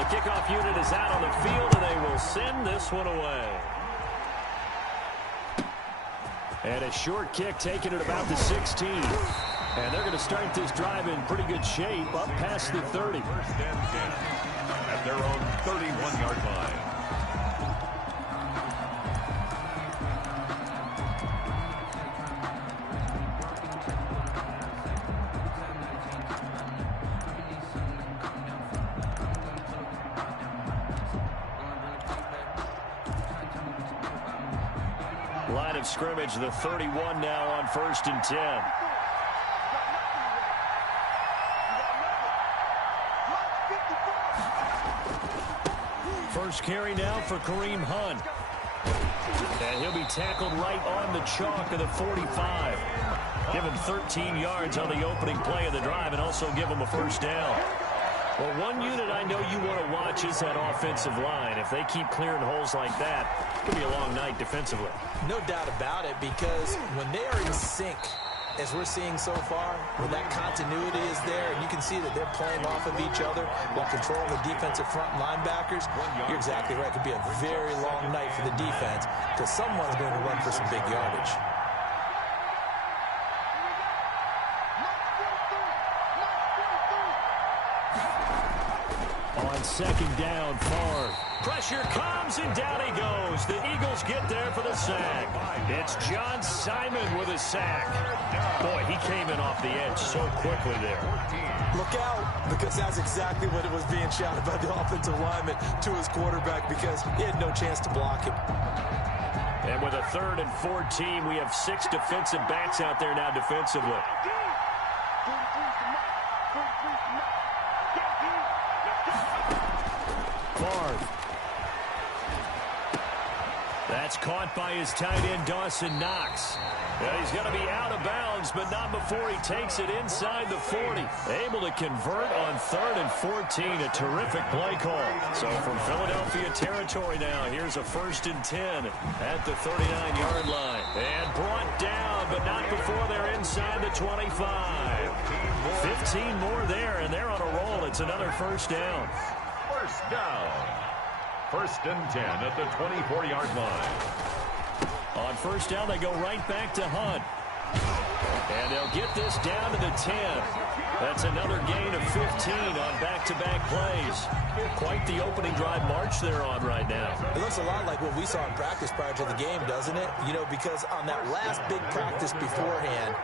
The kickoff unit is out on the field, and they will send this one away. And a short kick taken at about the 16. And they're going to start this drive in pretty good shape up past the 30. First and 10 at their own 31-yard line. Line of scrimmage, the 31 now on 1st and 10. First carry now for Kareem Hunt. And he'll be tackled right on the chalk of the 45. Give him 13 yards on the opening play of the drive and also give him a first down. Well, one unit I know you want to watch is that offensive line. If they keep clearing holes like that, it could be a long night defensively. No doubt about it, because when they are in sync, as we're seeing so far, when that continuity is there, and you can see that they're playing off of each other while controlling the defensive front linebackers, you're exactly right. It could be a very long night for the defense because someone's going to run for some big yardage. On second down, Favre. Pressure comes, and down he goes. The Eagles get there for the sack. It's John Simon with a sack. Boy, he came in off the edge so quickly there. Look out, because that's exactly what it was being shouted by the offensive lineman to his quarterback, because he had no chance to block him. And with a 3rd and 14, we have 6 defensive backs out there now defensively. Favre. That's caught by his tight end, Dawson Knox. He's going to be out of bounds, but not before he takes it inside the 40. Able to convert on 3rd and 14. A terrific play call. So from Philadelphia territory now, here's a 1st and 10 at the 39-yard line. And brought down, but not before they're inside the 25. 15 more there, and they're on a roll. It's another first down. First down. 1st and 10 at the 24-yard line. On first down, they go right back to Hunt. And they'll get this down to the 10. That's another gain of 15 on back-to-back plays. Quite the opening drive march they're on right now. It looks a lot like what we saw in practice prior to the game, doesn't it? You know, because on that last big practice beforehand,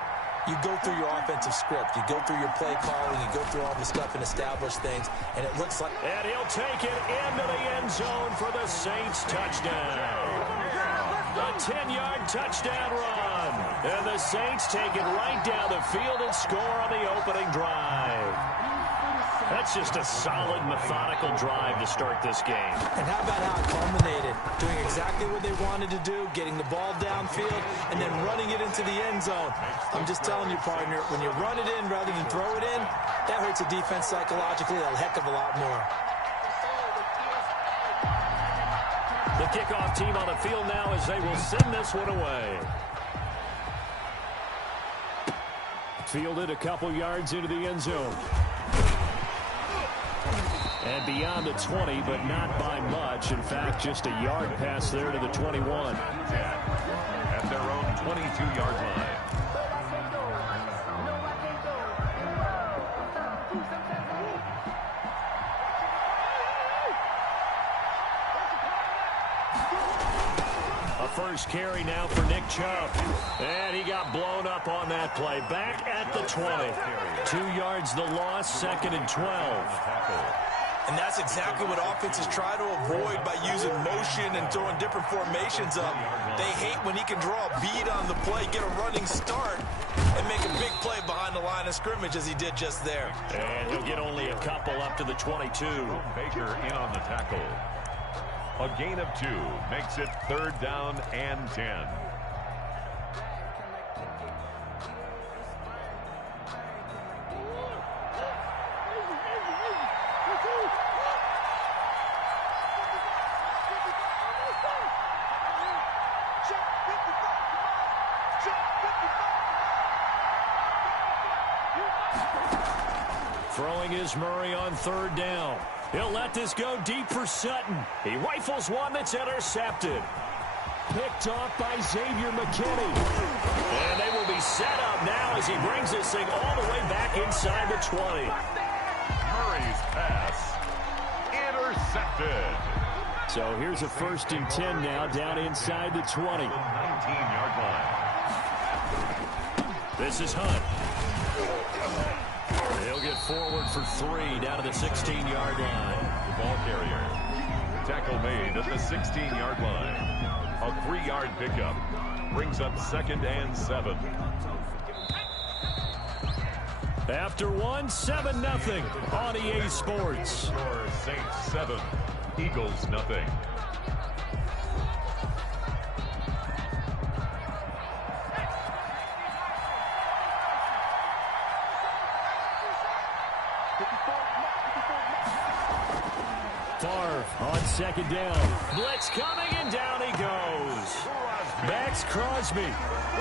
you go through your offensive script. You go through your play calling. You go through all the stuff and establish things. And it looks like... And he'll take it into the end zone for the Saints touchdown. A 10-yard touchdown run. And the Saints take it right down the field and score on the opening drive. That's just a solid, methodical drive to start this game. And how about how it culminated? Doing exactly what they wanted to do, getting the ball downfield, and then running it into the end zone. I'm just telling you, partner, when you run it in rather than throw it in, that hurts a defense psychologically a heck of a lot more. The kickoff team on the field now as they will send this one away. Fielded a couple yards into the end zone. And beyond the 20, but not by much. In fact, just a yard pass there to the 21. At their own 22-yard line. A first carry now for Nick Chubb. And he got blown up on that play. Back at the 20. 2 yards the loss, 2nd and 12. And that's exactly what offenses try to avoid by using motion and throwing different formations up. They hate when he can draw a bead on the play, get a running start, and make a big play behind the line of scrimmage as he did just there. And he'll get only a couple up to the 22. Baker in on the tackle. A gain of 2 makes it 3rd down and 10. Throwing is Murray on 3rd down. He'll let this go deep for Sutton. He rifles one that's intercepted. Picked off by Xavier McKinney. And they will be set up now as he brings this thing all the way back inside the 20. Murray's pass intercepted. So here's a 1st and 10 now down inside the 20. 19-yard line. This is Hunt. He'll get forward for 3 down to the 16-yard line. The ball carrier. Tackle made at the 16-yard line. A 3-yard pickup brings up 2nd and 7. After 7-0 on EA Sports. Score Saints 7, Eagles nothing. Favre on 2nd down. Blitz coming, and down he goes. Max Crosby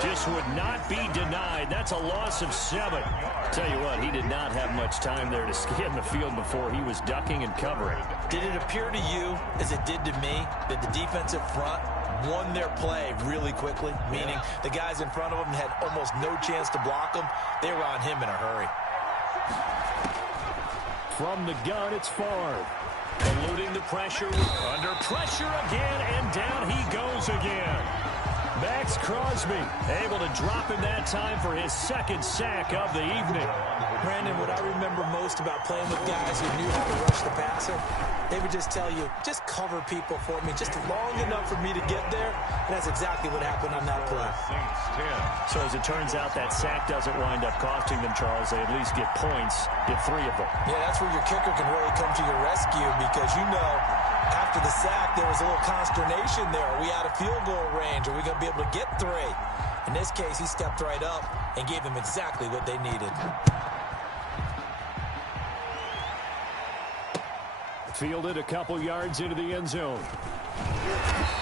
just would not be denied. That's a loss of 7. Tell you what, he did not have much time there to scan the field before he was ducking and covering. Did it appear to you, as it did to me, that the defensive front won their play really quickly? Meaning the guys in front of them had almost no chance to block them. They were on him in a hurry. From the gun, it's Favre. Eluding the pressure, under pressure again, and down he goes again. Max Crosby able to drop him that time for his 2nd sack of the evening. Brandon, what I remember most about playing with guys who knew how to rush the passer, they would just tell you, just cover people for me, just long enough for me to get there. And that's exactly what happened on that play. So as it turns out, that sack doesn't wind up costing them, Charles. They at least get points, get 3 of them. Yeah, that's where your kicker can really come to your rescue because, you know, after the sack, there was a little consternation there. Are we out of field goal range? Are we going to be able to get 3? In this case, he stepped right up and gave them exactly what they needed. Fielded a couple yards into the end zone.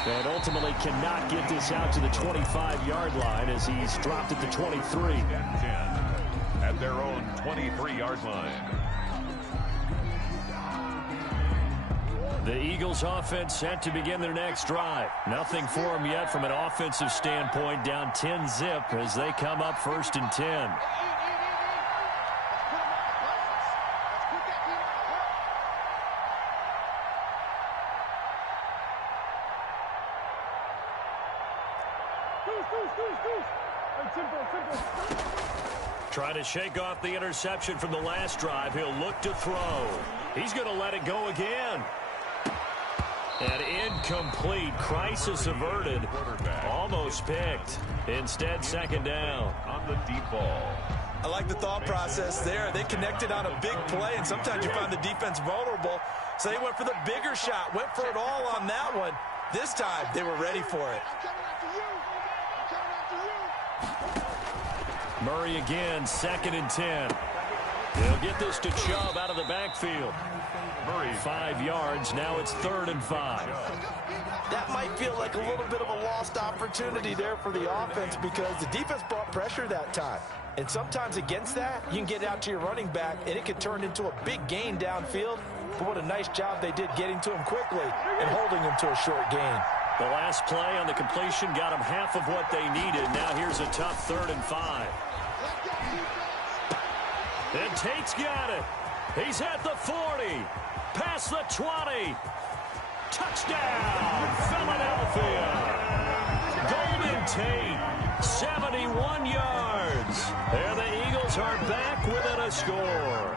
And ultimately cannot get this out to the 25-yard line as he's dropped at the 23. 10 at their own 23-yard line. The Eagles offense set to begin their next drive. Nothing for them yet from an offensive standpoint, down 10-zip as they come up 1st and 10. Trying to shake off the interception from the last drive. He'll look to throw. He's going to let it go again. And incomplete. Crisis averted. Almost picked. Instead, 2nd down. On the deep ball. I like the thought process there. They connected on a big play, and sometimes you find the defense vulnerable. So they went for the bigger shot, went for it all on that one. This time, they were ready for it. Murray again, 2nd and 10. He'll get this to Chubb out of the backfield. Murray 5 yards. Now it's 3rd and 5. That might feel like a little bit of a lost opportunity there for the offense because the defense brought pressure that time. And sometimes against that, you can get out to your running back, and it can turn into a big gain downfield. But what a nice job they did getting to him quickly and holding him to a short gain. The last play on the completion got them half of what they needed. Now here's a tough 3rd and 5. And Tate's got it. He's at the 40. Past the 20. Touchdown, Philadelphia. Golden Tate, 71 yards. And the Eagles are back within a score.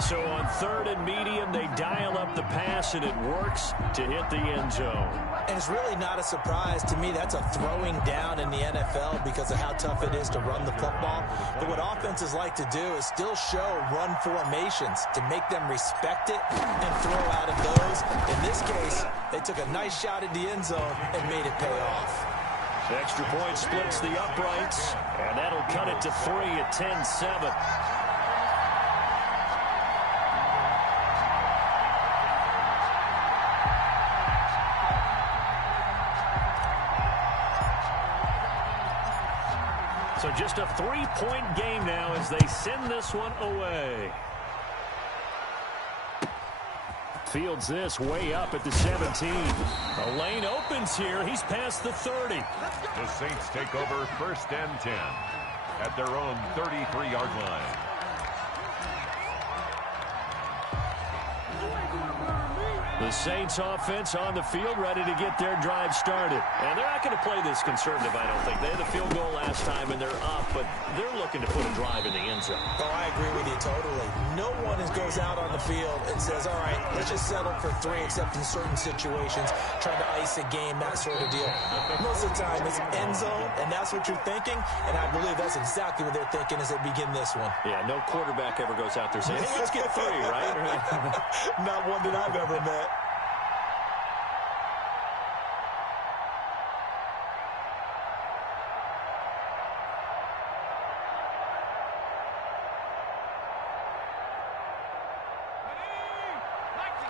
So on 3rd and medium, they dial up the pass, and it works to hit the end zone. And it's really not a surprise to me. That's a throwing down in the NFL because of how tough it is to run the football. But what offenses like to do is still show run formations to make them respect it and throw out of those. In this case, they took a nice shot at the end zone and made it pay off. Extra point splits the uprights, and that'll cut it to 3 at 10-7. So just a 3-point game now as they send this one away. Fields this way up at the 17. A lane opens here. He's past the 30. The Saints take over 1st and 10 at their own 33-yard line. The Saints offense on the field, ready to get their drive started. And they're not going to play this conservative, I don't think. They had the field goal last time, and they're up, but they're looking to put a drive in the end zone. Oh, I agree with you totally. No one goes out on the field and says, all right, let's just settle for 3, except in certain situations, trying to ice a game, that sort of deal. Most of the time, it's end zone, and that's what you're thinking, and I believe that's exactly what they're thinking as they begin this one. Yeah, no quarterback ever goes out there saying, hey, let's get 3, right? Not one that I've ever met.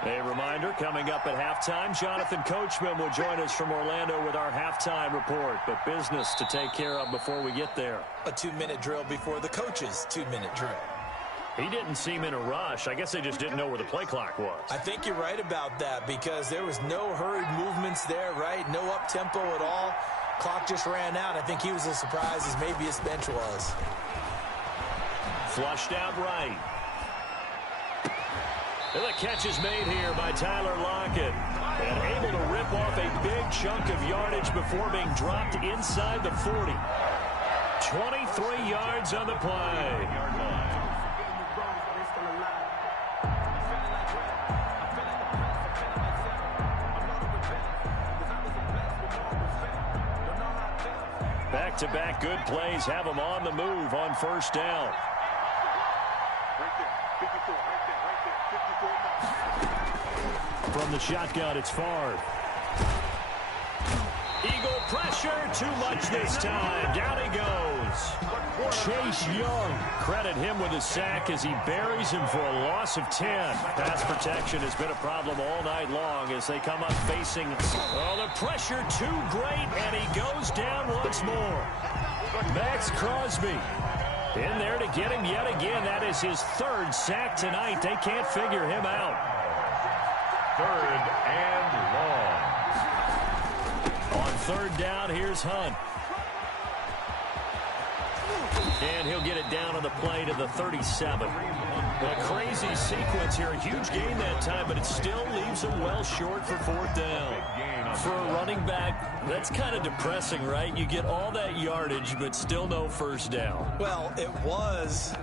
A reminder, coming up at halftime, Jonathan Coachman will join us from Orlando with our halftime report. But business to take care of before we get there. A 2-minute drill before the coach's 2-minute drill. He didn't seem in a rush. I guess they just didn't know where the play clock was. I think you're right about that because there was no hurried movements there, right? No up-tempo at all. Clock just ran out. I think he was as surprised as maybe his bench was. Flushed out right. And the catch is made here by Tyler Lockett. And able to rip off a big chunk of yardage before being dropped inside the 40. 23 yards on the play. Back-to-back good plays have them on the move on 1st down. From the shotgun, it's Favre. Eagle pressure, too much this time. Down he goes. Chase Young, credit him with a sack as he buries him for a loss of 10. Pass protection has been a problem all night long as they come up facing, the pressure too great, and he goes down once more. Max Crosby in there to get him yet again. That is his 3rd sack tonight. They can't figure him out. 3rd and long. On 3rd down, here's Hunt. And he'll get it down on the play to the 37. A crazy sequence here. A huge gain that time, but it still leaves him well short for 4th down. For a running back, that's kind of depressing, right? You get all that yardage, but still no 1st down. Well, it was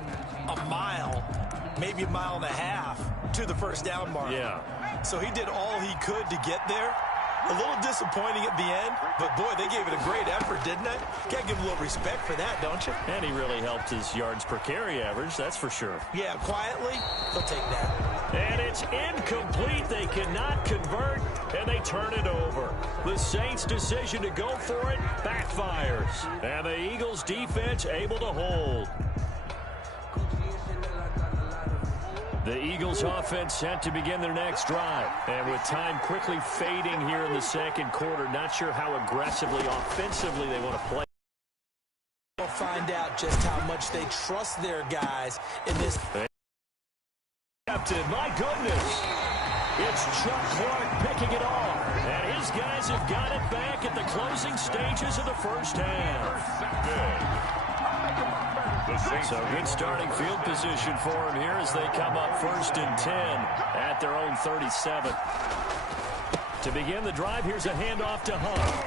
a mile, maybe a mile and a half to the 1st down mark. Yeah. So he did all he could to get there. A little disappointing at the end, but boy, they gave it a great effort, didn't they? Got to give a little respect for that, don't you? And he really helped his yards per carry average, that's for sure. Yeah, quietly, he'll take that. And it's incomplete. They cannot convert, and they turn it over. The Saints' decision to go for it backfires. And the Eagles' defense able to hold. The Eagles offense set to begin their next drive. And with time quickly fading here in the 2nd quarter, not sure how aggressively, offensively they want to play. We'll find out just how much they trust their guys in this. Captain, my goodness. It's Chuck Clark picking it off. And his guys have got it back at the closing stages of the 1st half. So good starting field position for him here as they come up 1st and 10 at their own 37. To begin the drive, here's a handoff to Hunt.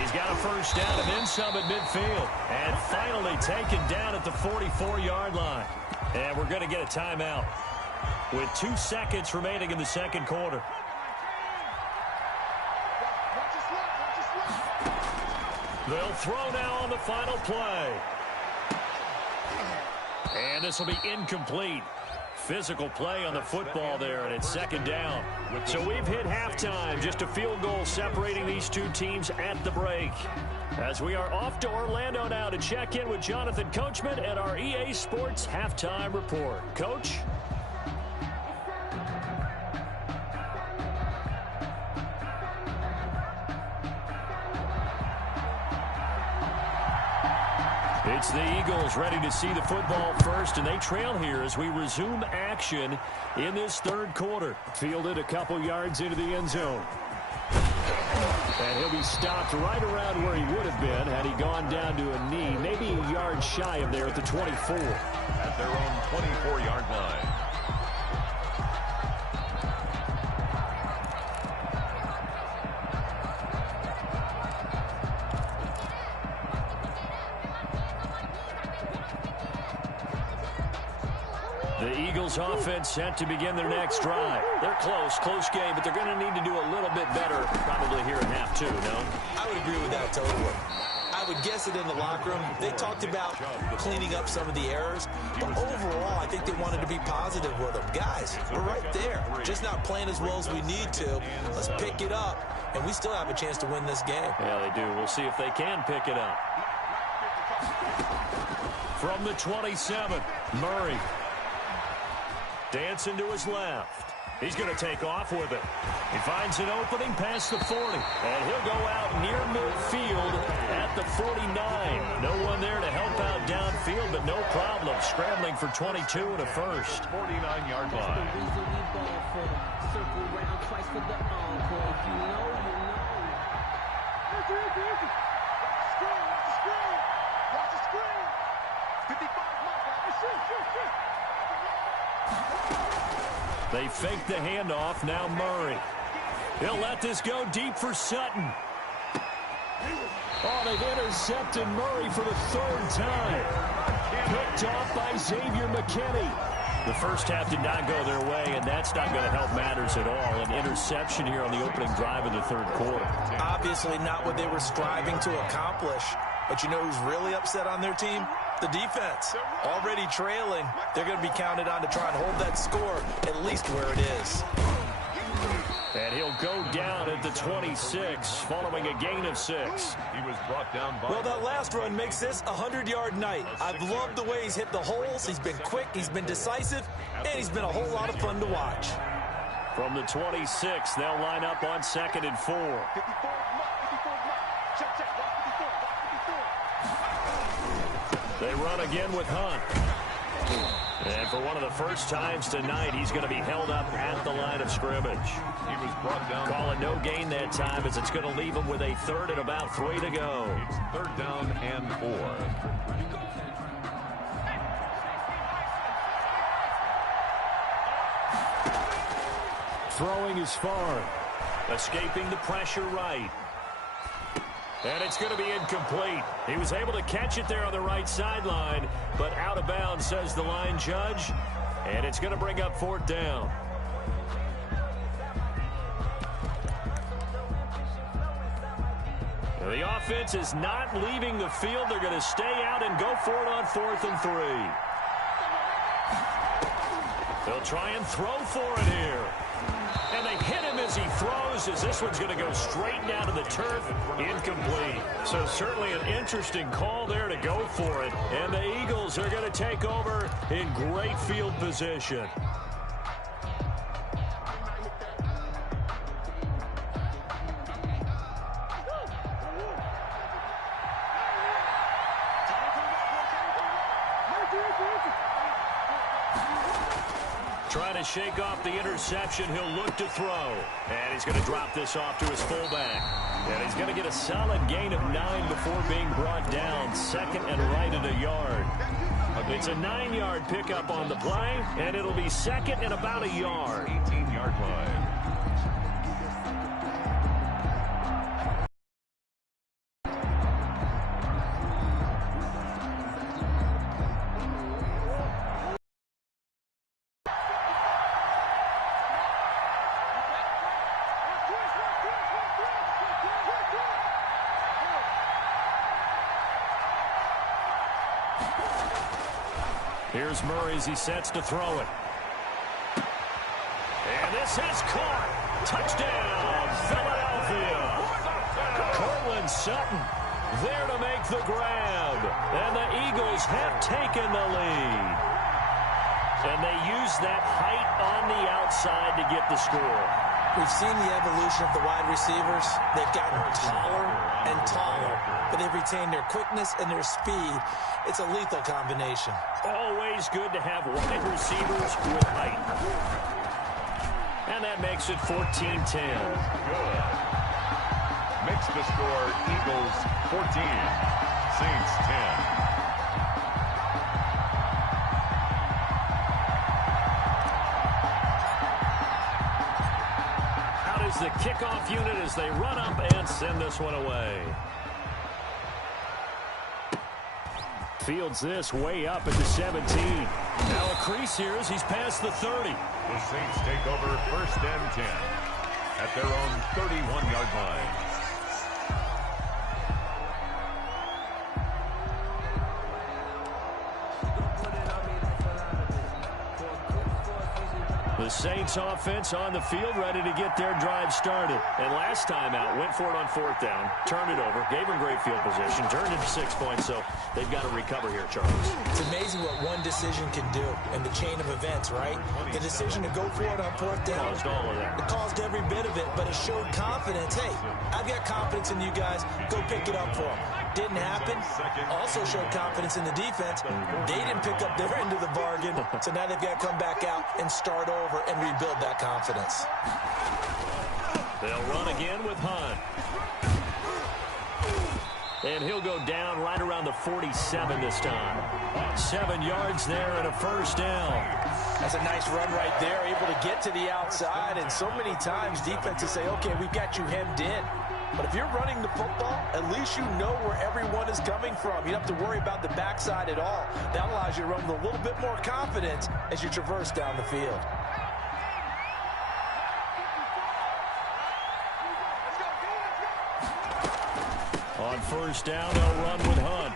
He's got a 1st down and then some at midfield. And finally taken down at the 44-yard line. And we're going to get a timeout with 2 seconds remaining in the 2nd quarter. They'll throw now on the final play. And this will be incomplete. Physical play on the football there, and it's 2nd down. So we've hit halftime. Just a field goal separating these 2 teams at the break. As we are off to Orlando now to check in with Jonathan Coachman at our EA Sports Halftime Report. Coach? It's the Eagles ready to see the football first, and they trail here as we resume action in this third quarter. Fielded a couple yards into the end zone. And he'll be stopped right around where he would have been had he gone down to a knee, maybe a yard shy of there at the 24. At their own 24-yard line. The Eagles offense set to begin their next drive. They're close game, but they're going to need to do a little bit better probably here in half two, no? I would agree with that totally. I would guess it in the locker room. They talked about cleaning up some of the errors, but overall, I think they wanted to be positive with them. Guys, we're right there. Just not playing as well as we need to. Let's pick it up, and we still have a chance to win this game. Yeah, they do. We'll see if they can pick it up. From the 27, Murray. Dancing to his left. He's going to take off with it. He finds an opening past the 40. And he'll go out near midfield at the 49. No one there to help out downfield, but no problem. Scrambling for 22 and a first. 49-yard line. They fake the handoff. Now Murray. He'll let this go deep for Sutton. Oh, they've intercepted Murray for the third time. Picked off by Xavier McKinney. The first half did not go their way, and that's not going to help matters at all. An interception here on the opening drive of the third quarter. Obviously not what they were striving to accomplish. But you know who's really upset on their team? The defense. Already trailing. They're going to be counted on to try and hold that score at least where it is. And he'll go down at the 26 following a gain of 6. He was brought down by... Well, that last run makes this a 100-yard night. I've loved the way he's hit the holes. He's been quick, he's been decisive, and he's been a whole lot of fun to watch. From the 26, they'll line up on 2nd and 4. They run again with Hunt. And for one of the first times tonight, he's going to be held up at the line of scrimmage. He was brought down. Call it no gain that time as it's going to leave him with a third and about 3 to go. It's 3rd down and 4. Throwing is far. Escaping the pressure right. And it's going to be incomplete. He was able to catch it there on the right sideline, but out of bounds, says the line judge. And it's going to bring up 4th down. The offense is not leaving the field. They're going to stay out and go for it on 4th and 3. They'll try and throw for it here. And they hit him as he throws, as this one's going to go straight down to the turf. Incomplete. So certainly an interesting call there to go for it. And the Eagles are going to take over in great field position. Trying to shake off the interception. He'll look to throw. And he's going to drop this off to his fullback. And he's going to get a solid gain of 9 before being brought down. 2nd and right at a yard. It's a 9-yard pickup on the play, and it'll be 2nd and about a yard. 18-yard line. Here's Murray as he sets to throw it. And this is caught. Touchdown, Philadelphia. Cortland Sutton there to make the grab. And the Eagles have taken the lead. And they use that height on the outside to get the score. We've seen the evolution of the wide receivers. They've gotten taller and taller. but they've retained their quickness and their speed. It's a lethal combination. Always good to have wide receivers with height. And that makes it 14-10. Good. Makes the score Eagles 14, Saints 10. The kickoff unit as they run up and send this one away. Fields this way up at the 17. Now a crease here as he's past the 30. The Saints take over 1st and 10 at their own 31-yard line. The Saints offense on the field, ready to get their drive started. And last time out, went for it on 4th down, turned it over, gave them great field position, turned it to 6 points, so they've got to recover here, Charles. It's amazing what one decision can do in the chain of events, right? The decision to go for it on 4th down. Caused all of that. It caused every bit of it, but it showed confidence. Hey, I've got confidence in you guys. Go pick it up for them. Didn't happen. Also showed confidence in the defense. They didn't pick up their end of the bargain, so now they've got to come back out and start over and rebuild that confidence. They'll run again with Hunt. And he'll go down right around the 47 this time. 7 yards there and a 1st down. That's a nice run right there, able to get to the outside. And so many times defenses say, okay, we've got you hemmed in. But if you're running the football, at least you know where everyone is coming from. You don't have to worry about the backside at all. That allows you to run with a little bit more confidence as you traverse down the field. On 1st down, they'll run with Hunt.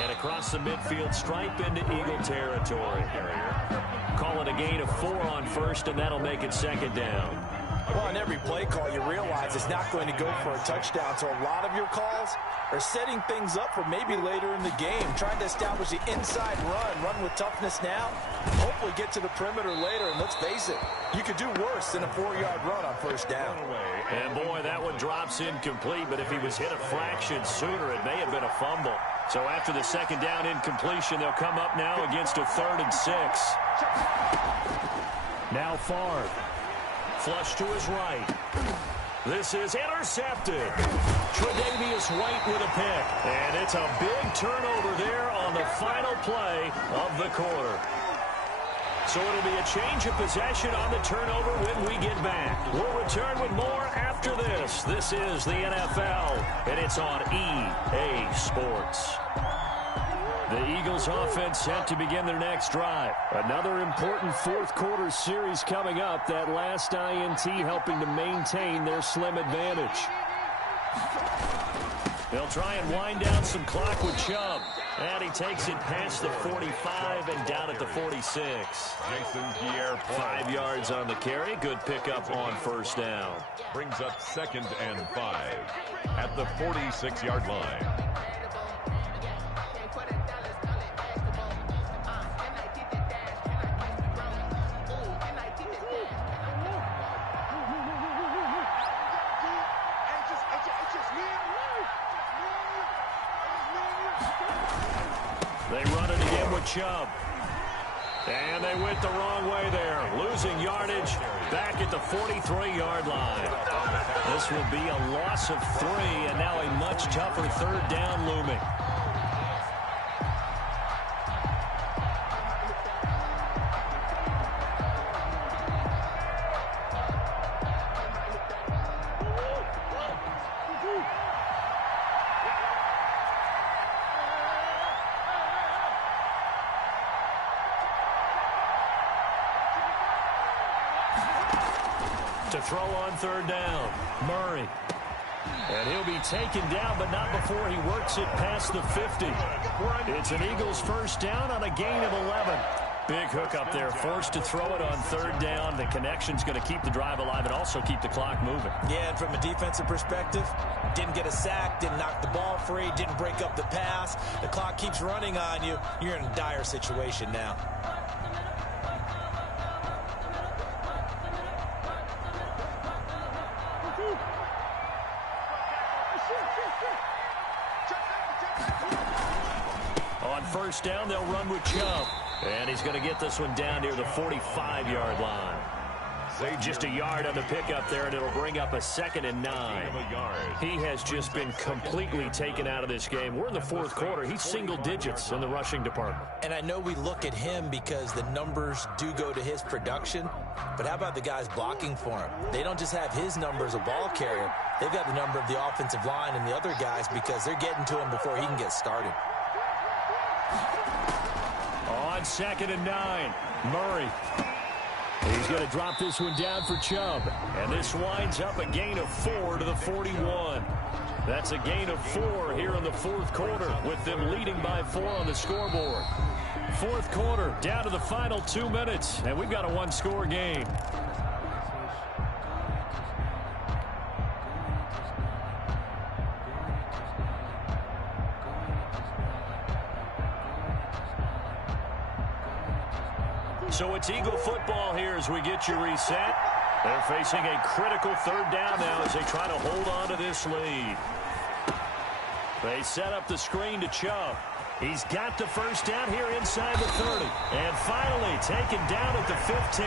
And across the midfield stripe into Eagle territory. Call it a gain of 4 on 1st, and that'll make it 2nd down. Well, on every play call, you realize it's not going to go for a touchdown. So a lot of your calls are setting things up for maybe later in the game, trying to establish the inside run with toughness now, hopefully get to the perimeter later. And let's face it, you could do worse than a 4-yard run on 1st down. And boy, that one drops incomplete, but if he was hit a fraction sooner, it may have been a fumble. So after the 2nd down incompletion, they'll come up now against a 3rd and 6. Now Favre. Flush to his right. This is intercepted. Tre'Davious White with a pick. And it's a big turnover there on the final play of the quarter. So it'll be a change of possession on the turnover when we get back. We'll return with more after this. This is the NFL, and it's on EA Sports. The Eagles offense set to begin their next drive. Another important 4th quarter series coming up. That last INT helping to maintain their slim advantage. They'll try and wind down some clock with Chubb. And he takes it past the 45 and down at the 46. Jason Pierre-Paul. 5 yards on the carry. Good pickup on 1st down. Brings up 2nd and 5 at the 46-yard line. They run it again with Chubb. And they went the wrong way there. Losing yardage back at the 43-yard line. This will be a loss of 3, and now a much tougher 3rd down looming. To throw on 3rd down, Murray. And he'll be taken down, but not before he works it past the 50. It's an Eagles 1st down on a gain of 11. Big hook up there, forced to throw it on 3rd down. The connection's going to keep the drive alive and also keep the clock moving. Yeah, and from a defensive perspective, didn't get a sack, didn't knock the ball free, didn't break up the pass. The clock keeps running on you. You're in a dire situation now. first down. They'll run with Chubb. And he's going to get this one down near the 45-yard line. Just a yard on the pickup there, and it'll bring up a 2nd and 9. He has just been completely taken out of this game. We're in the fourth quarter. He's single digits in the rushing department. And I know we look at him because the numbers do go to his production, but how about the guys blocking for him? They don't just have his number as a ball carrier. They've got the number of the offensive line and the other guys because they're getting to him before he can get started. On 2nd and 9, Murray. He's going to drop this one down for Chubb. And this winds up a gain of 4 to the 41. That's a gain of 4 here in the fourth quarter with them leading by 4 on the scoreboard. Fourth quarter, down to the final 2 minutes, and we've got a one-score game. So it's Eagle football here as we get you reset. They're facing a critical 3rd down now as they try to hold on to this lead. They set up the screen to Chubb. He's got the first down here inside the 30. And finally taken down at the 15.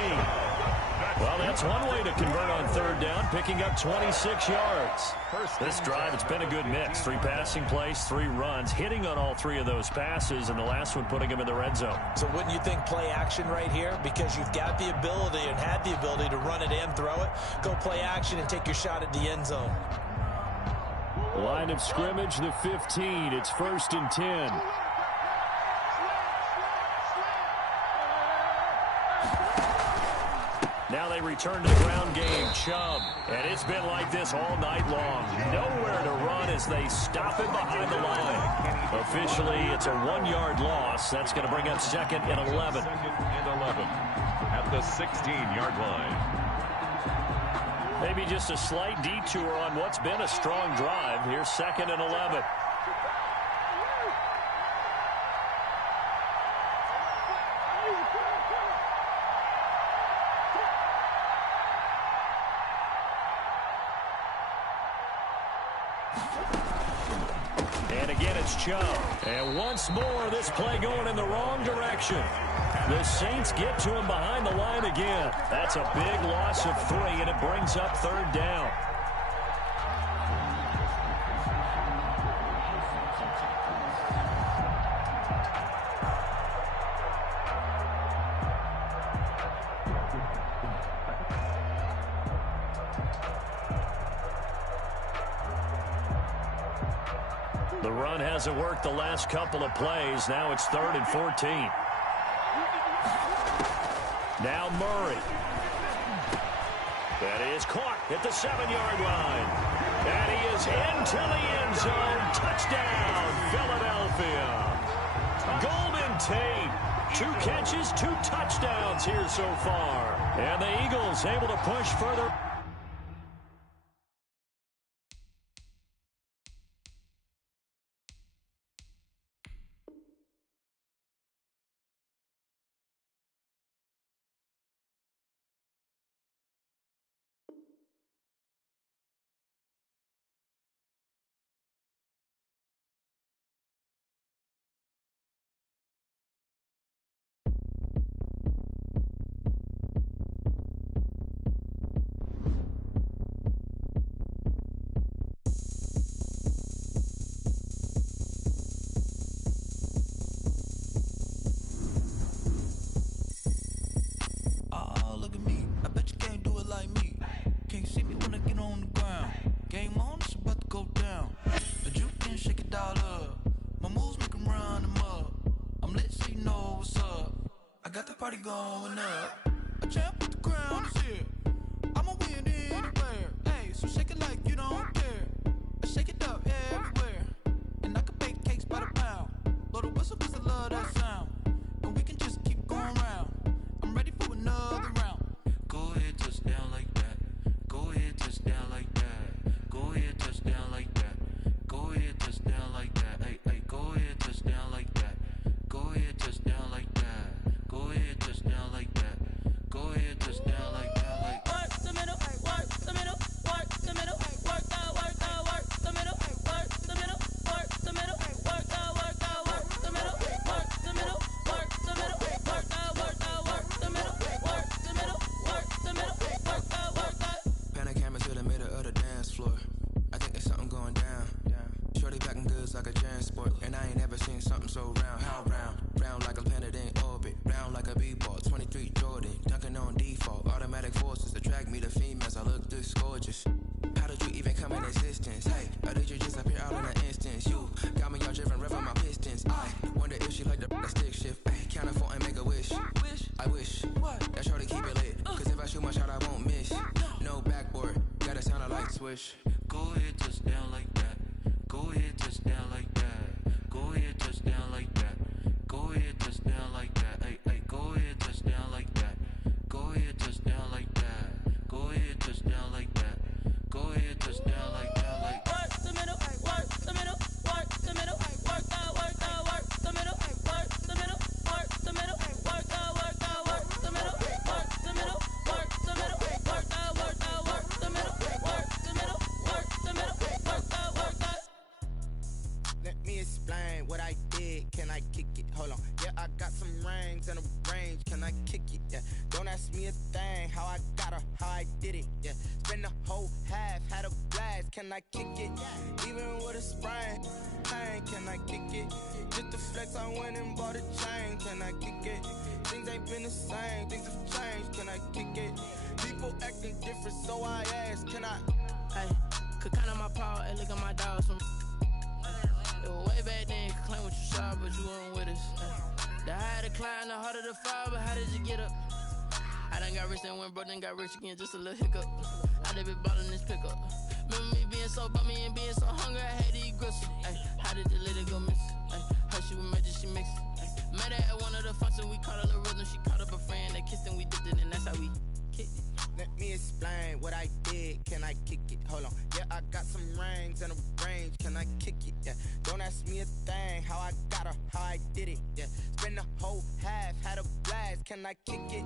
Well, that's one way to convert on 3rd down, picking up 26 yards. This drive, it's been a good mix. 3 passing plays, 3 runs, hitting on all 3 of those passes, and the last one putting him in the red zone. So wouldn't you think play action right here? Because you've got the ability and had the ability to run it and throw it. Go play action and take your shot at the end zone. Line of scrimmage, the 15. It's 1st and 10. Now they return to the ground game. Chubb. And it's been like this all night long. Nowhere to run as they stop him behind the line. Officially, it's a 1-yard loss. That's going to bring up 2nd and 11. 2nd and 11 at the 16-yard line. Maybe just a slight detour on what's been a strong drive. Here's 2nd and 11. And again, it's Chubb. And once more, this play going in the wrong direction. The Saints get to him behind the line again. That's a big loss of 3, and it brings up 3rd down. The run hasn't worked the last couple of plays. Now it's 3rd and 14. Now Murray. That is caught at the 7-yard line. And he is into the end zone. Touchdown, Philadelphia. Golden Tate. 2 catches, 2 touchdowns here so far. And the Eagles able to push further. Going up, a champ with the crown is here. I'ma win anywhere. Hey, so shake it like you don't care. I shake it up everywhere, and I can bake cakes by the pound. Blow the whistle 'cause I love that sound, and we can just keep going round. I'm ready for another round. Go ahead, touchdown like that. Go ahead, touchdown like that. Go ahead, touchdown like that. Go ahead, touchdown like that. Hey, hey, go ahead, touchdown like that. Go ahead, touchdown like that. Go ahead, touchdown like that. Go ahead, touchdown like that. Like work the middle, work the middle, work the middle, work the I wish that shorty keep it lit. Cause if I shoot my shot, I won't miss. No backboard, gotta sound a light switch. Go ahead, touchdown like that. Go ahead, touchdown like that. Go ahead, touchdown like that. Go ahead, touchdown like that. Hey, hey, go ahead, touchdown like that. Go ahead, touchdown like that. Go ahead, touchdown like that. Go ahead, touchdown like that. Like work the middle, work the middle, work the middle, work the middle, work the middle, work the middle, work the middle, work the middle, work the middle, work the middle, work the middle, work the middle, work the. Let me explain what I did. Can I kick it? Hold on. Yeah, I got some rings and a range. Can I kick it? Yeah. Don't ask me a thing. How I got her, how I did it. Yeah. Spend the whole half, had a blast. Can I kick it? Even with a sprain. Pain, can I kick it? Just the flex, I went and bought a chain. Can I kick it? Things ain't been the same. Things have changed. Can I kick it? People acting different, so I ask. Can I? Hey, could count on my power and look at my dogs from. It was way back then, you could claim what you saw, but you weren't with us. The higher the climb, the harder the fall, but how did you get up? I done got rich, then went broke, then got rich again, just a little hiccup. I done been ballin' this pickup. Remember me being so bummy and being so hungry, I had to eat gristle. Ay, how did the lady go miss? Ay, her she was magic, she mixed. Met her at one of the functions, we caught a little rhythm, she caught up a friend, they kissed and we dipped it, and that's how we kicked it. Let me explain what I did. Can I kick it? Hold on. Yeah, I got some rings and a range. Can I kick it? Yeah. Don't ask me a thing. How I got her, how I did it. Yeah. Spend the whole half, had a blast. Can I kick it?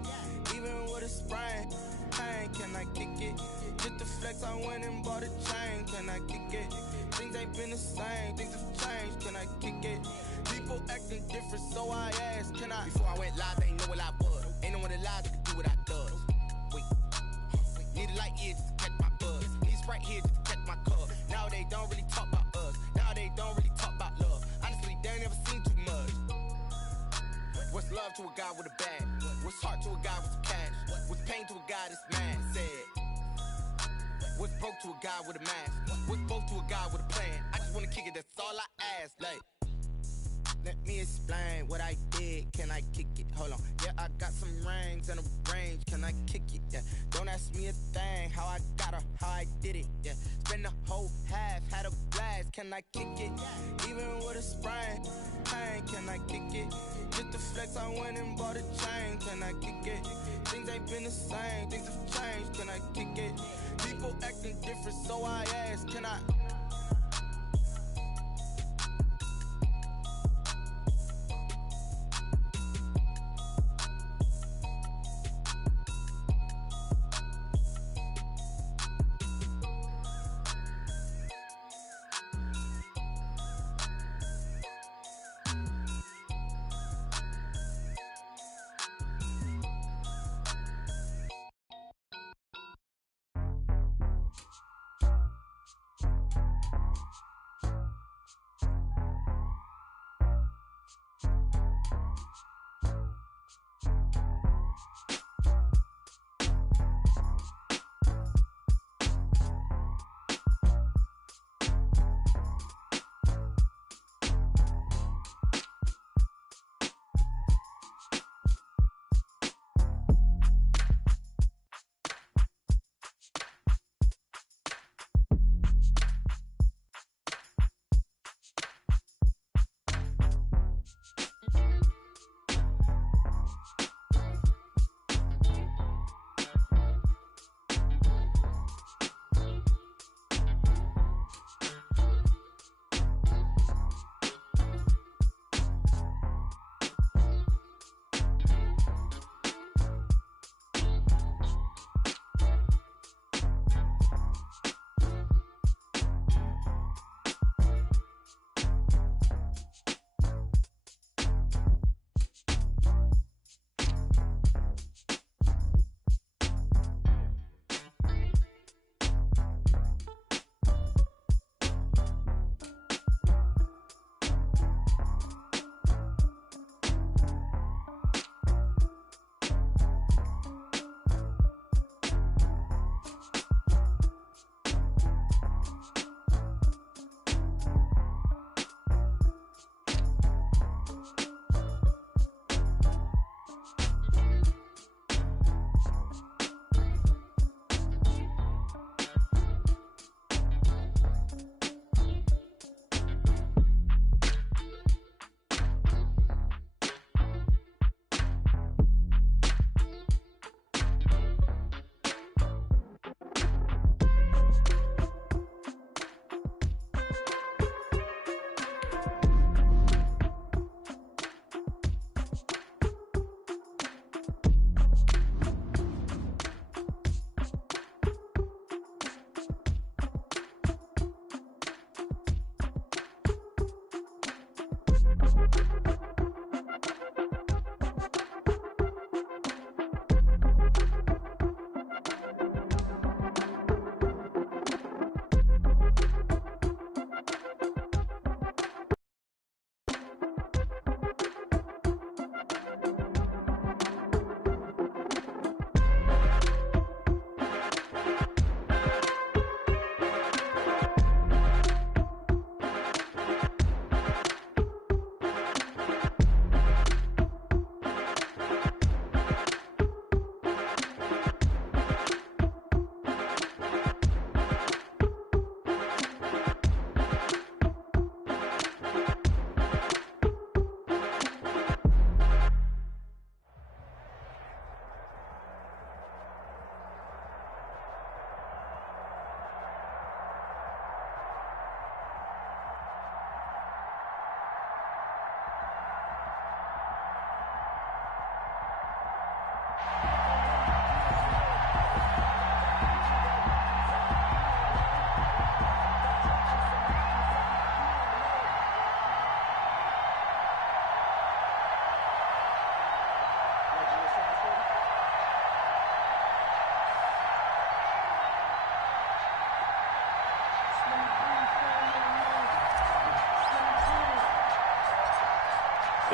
Even with a sprain. Pain, can I kick it? Just the flex, I went and bought a chain. Can I kick it? Things ain't been the same. Things have changed. Can I kick it? People acting different, so I asked. Can I? Before I went live, they ain't know what I was. Ain't no one alive that could do what I does. Need a light here just to catch my buzz. Need Sprite here just to catch my cup. Now they don't really talk about us. Now they don't really talk about love. Honestly, they ain't never seen too much. What's love to a guy with a bag? What's heart to a guy with some cash? What's pain to a guy that's mad? Said. What's broke to a guy with a mask? What's both to a guy with a plan? I just wanna kick it, that's all I ask. Like, let me explain what I did. Can I kick it? Hold on. Yeah, I got some rings and a range. Can I kick it? Yeah. Don't ask me a thing. How I got her, how I did it. Yeah. Spend the whole half, had a blast. Can I kick it? Even with a sprain. Pain, can I kick it? Just the flex, I went and bought a chain. Can I kick it? Things ain't been the same. Things have changed. Can I kick it? People acting different, so I ask. Can I?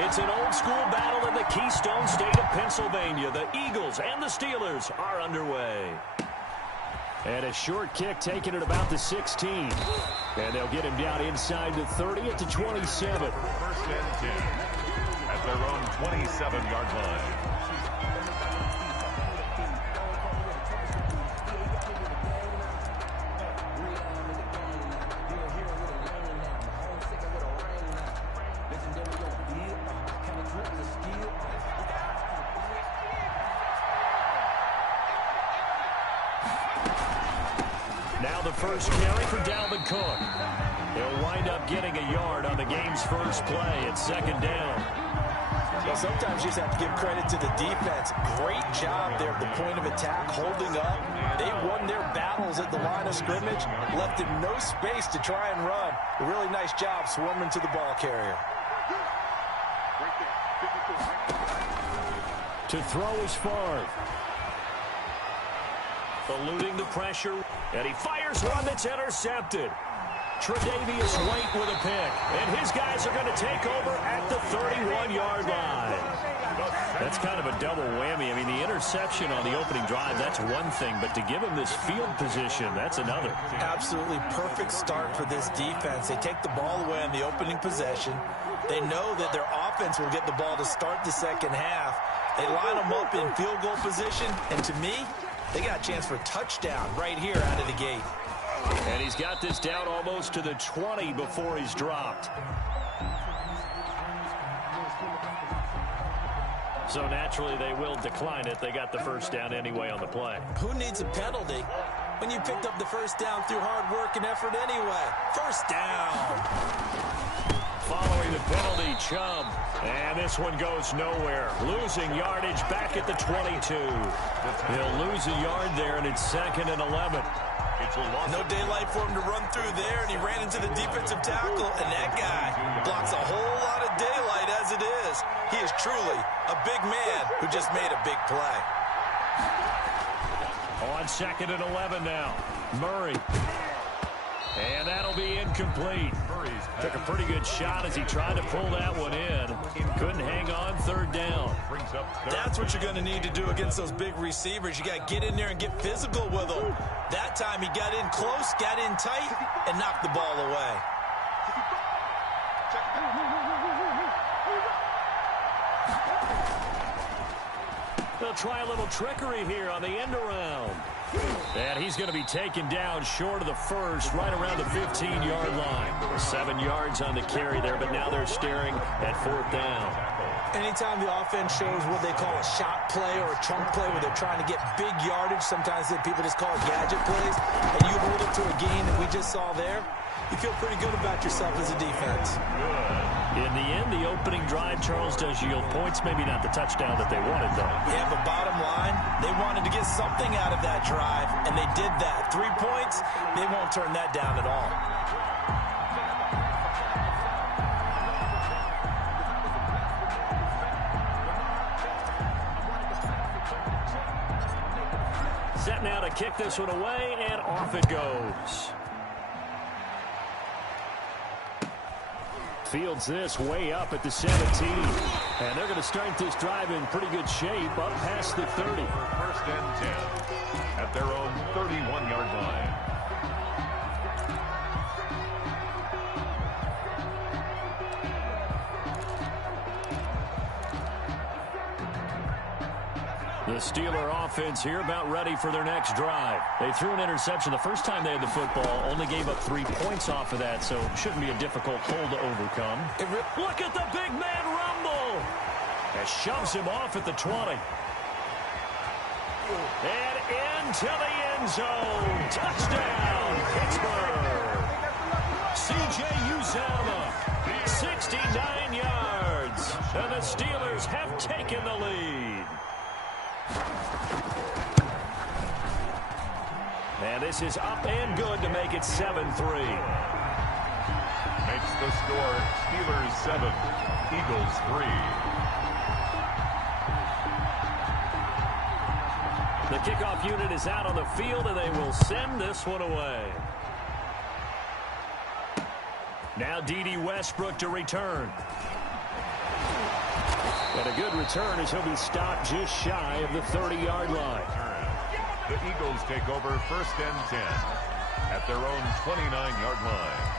It's an old-school battle in the Keystone State of Pennsylvania. The Eagles and the Steelers are underway. And a short kick taken at about the 16. And they'll get him down inside the 30 at the 27. First and 10 at their own 27-yard line. Now the first carry for Dalvin Cook. He'll wind up getting a yard on the game's first play at second down. Well, sometimes you just have to give credit to the defense. Great job there at the point of attack, holding up. They won their battles at the line of scrimmage, left him no space to try and run. A really nice job swarming to the ball carrier. To throw is Favre. Eluding the pressure, and he fires one that's intercepted. Tre'Davious White with a pick, and his guys are going to take over at the 31-yard line. That's kind of a double whammy. I mean, the interception on the opening drive, that's one thing, but to give him this field position, that's another. Absolutely perfect start for this defense. They take the ball away on the opening possession. They know that their offense will get the ball to start the second half. They line them up in field goal position, and to me, they got a chance for a touchdown right here out of the gate. And he's got this down almost to the 20 before he's dropped. So naturally they will decline it. They got the first down anyway on the play. Who needs a penalty when you picked up the first down through hard work and effort anyway? First down. Following the penalty, Chubb. And this one goes nowhere. Losing yardage back at the 22. He'll lose a yard there, and it's 2nd and 11. No daylight for him to run through there, and he ran into the defensive tackle, and that guy blocks a whole lot of daylight as it is. He is truly a big man who just made a big play. On 2nd and 11 now. Murray. And that'll be incomplete. Took a pretty good shot as he tried to pull that one in. Couldn't hang on, 3rd down. That's what you're going to need to do against those big receivers. You got to get in there and get physical with them. That time he got in close, got in tight, and knocked the ball away. They'll try a little trickery here on the end around. And he's going to be taken down short of the first, right around the 15-yard line. 7 yards on the carry there, but now they're staring at 4th down. Anytime the offense shows what they call a shot play or a chunk play where they're trying to get big yardage, sometimes people just call it gadget plays, and you hold it to a gain that we just saw there, you feel pretty good about yourself as a defense. In the end, the opening drive, Charles, does yield points. Maybe not the touchdown that they wanted, though. Yeah, but bottom line, they wanted to get something out of that drive, and they did that. 3 points, they won't turn that down at all. Set now to kick this one away, and off it goes. Fields this way up at the 17. And they're going to start this drive in pretty good shape up past the 30. First and 10 at their own 31-yard line. The Steeler offense here about ready for their next drive. They threw an interception the first time they had the football, only gave up 3 points off of that, so it shouldn't be a difficult hole to overcome. Look at the big man rumble! And shoves him off at the 20. And into the end zone. Touchdown, Pittsburgh. C.J. Uzomah, 69 yards. And the Steelers have taken the lead. And this is up and good to make it 7-3. Makes the score Steelers 7, Eagles 3. The kickoff unit is out on the field, and they will send this one away. Now D.D. Westbrook to return. And a good return as he'll be stopped just shy of the 30-yard line. The Eagles take over 1st and 10 at their own 29-yard line.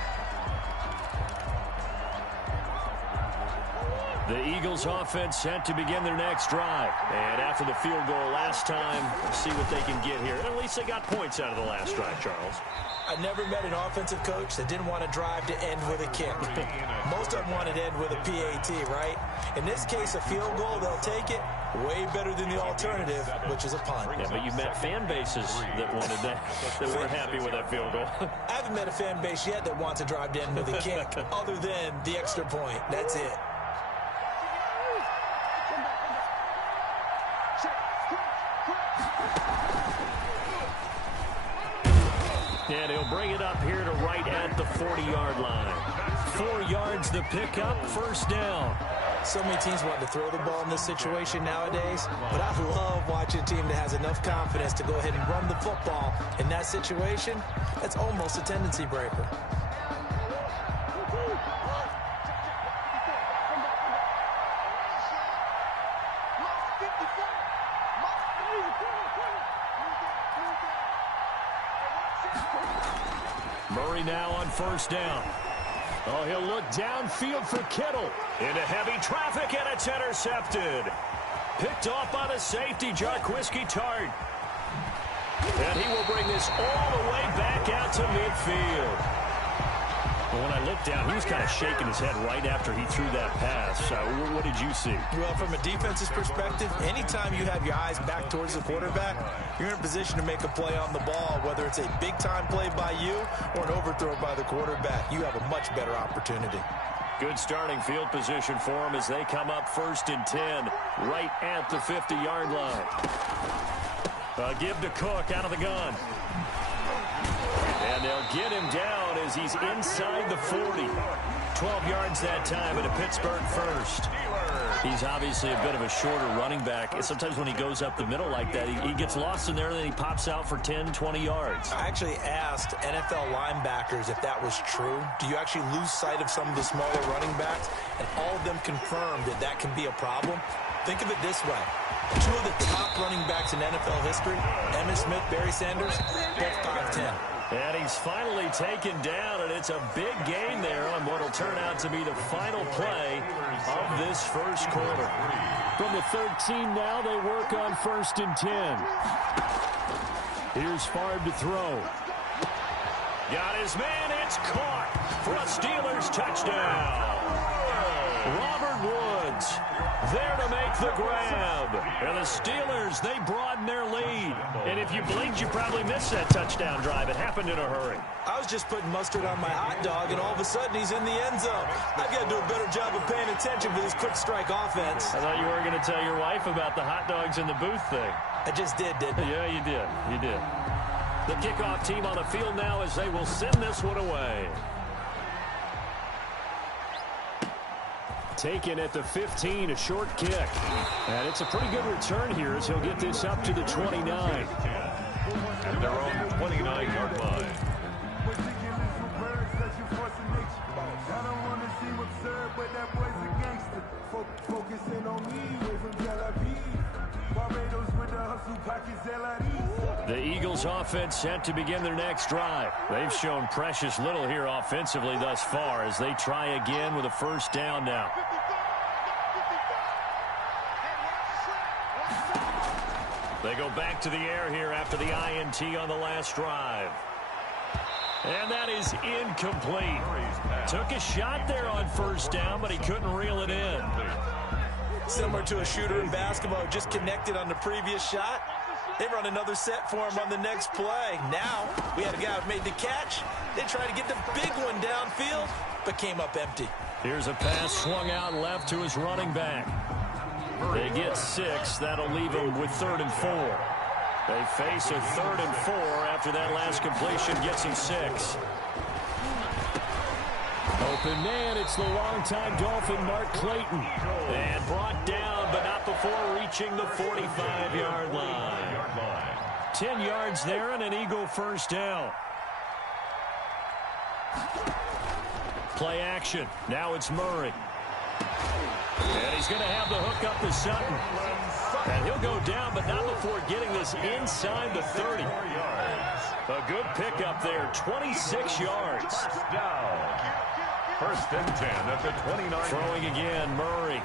The Eagles offense set to begin their next drive. And after the field goal last time, we'll see what they can get here. At least they got points out of the last drive, Charles. I never met an offensive coach that didn't want to drive to end with a kick. Most of them wanted to end with a PAT, right? In this case, a field goal, they'll take it. Way better than the alternative, which is a punt. Yeah, but you met fan bases that wanted that weren't happy with that field goal. I haven't met a fan base yet that wants to drive to end with a kick, other than the extra point. That's it. And he'll bring it up here to right at the 40-yard line. 4 yards the pickup, 1st down. So many teams want to throw the ball in this situation nowadays, but I love watching a team that has enough confidence to go ahead and run the football. In that situation, that's almost a tendency breaker. Murray now on 1st down. Oh, he'll look downfield for Kittle. Into heavy traffic, and it's intercepted. Picked off by the safety, Jarquiski Tart. And he will bring this all the way back out to midfield. Well, when I looked down, he was kind of shaking his head right after he threw that pass. What did you see? Well, from a defense's perspective, anytime you have your eyes back towards the quarterback, you're in a position to make a play on the ball, whether it's a big-time play by you or an overthrow by the quarterback. You have a much better opportunity. Good starting field position for them as they come up 1st and 10, right at the 50-yard line. Give to Cook out of the gun. And they'll get him down as he's inside the 40. 12 yards that time at a Pittsburgh first. He's obviously a bit of a shorter running back. Sometimes when he goes up the middle like that, he gets lost in there, and then he pops out for 10, 20 yards. I actually asked NFL linebackers if that was true. Do you actually lose sight of some of the smaller running backs? And all of them confirmed that that can be a problem. Think of it this way. 2 of the top running backs in NFL history, Emmitt Smith, Barry Sanders, both 5'10". And he's finally taken down, and it's a big gain there on what will turn out to be the final play of this first quarter. From the 13 now, they work on 1st and 10. Here's Favre to throw. Got his man, it's caught for a Steelers touchdown. Robert Woods there to make the grab. And the Steelers, they broaden their lead. And if you blinked, you probably missed that touchdown drive. It happened in a hurry. I was just putting mustard on my hot dog, and all of a sudden he's in the end zone. I've got to do a better job of paying attention for this quick strike offense. I thought you were going to tell your wife about the hot dogs in the booth thing. I just did, didn't I? Yeah, you did. You did. The kickoff team on the field now as they will send this one away. Taken at the 15, a short kick. And it's a pretty good return here as he'll get this up to the 29. At their own 29-yard line. The Eagles offense set to begin their next drive. They've shown precious little here offensively thus far as they try again with a 1st down now. They go back to the air here after the INT on the last drive. And that is incomplete. Took a shot there on 1st down, but he couldn't reel it in. Similar to a shooter in basketball, just connected on the previous shot. They run another set for him on the next play. Now, we had a guy who made the catch. They tried to get the big one downfield, but came up empty. Here's a pass swung out left to his running back. They get 6. That'll leave them with 3rd and 4. They face a 3rd and 4 after that last completion gets him 6. Open man, it's the longtime Dolphin Mark Clayton. And brought down, but not before reaching the 45-yard line. 10 yards there and an Eagle 1st down. Play action. Now it's Murray. And he's going to have the hook up to Sutton. And he'll go down, but not before getting this inside the 30. A good pickup there, 26 yards. Down. First and 10 at the 29. Throwing again, Murray.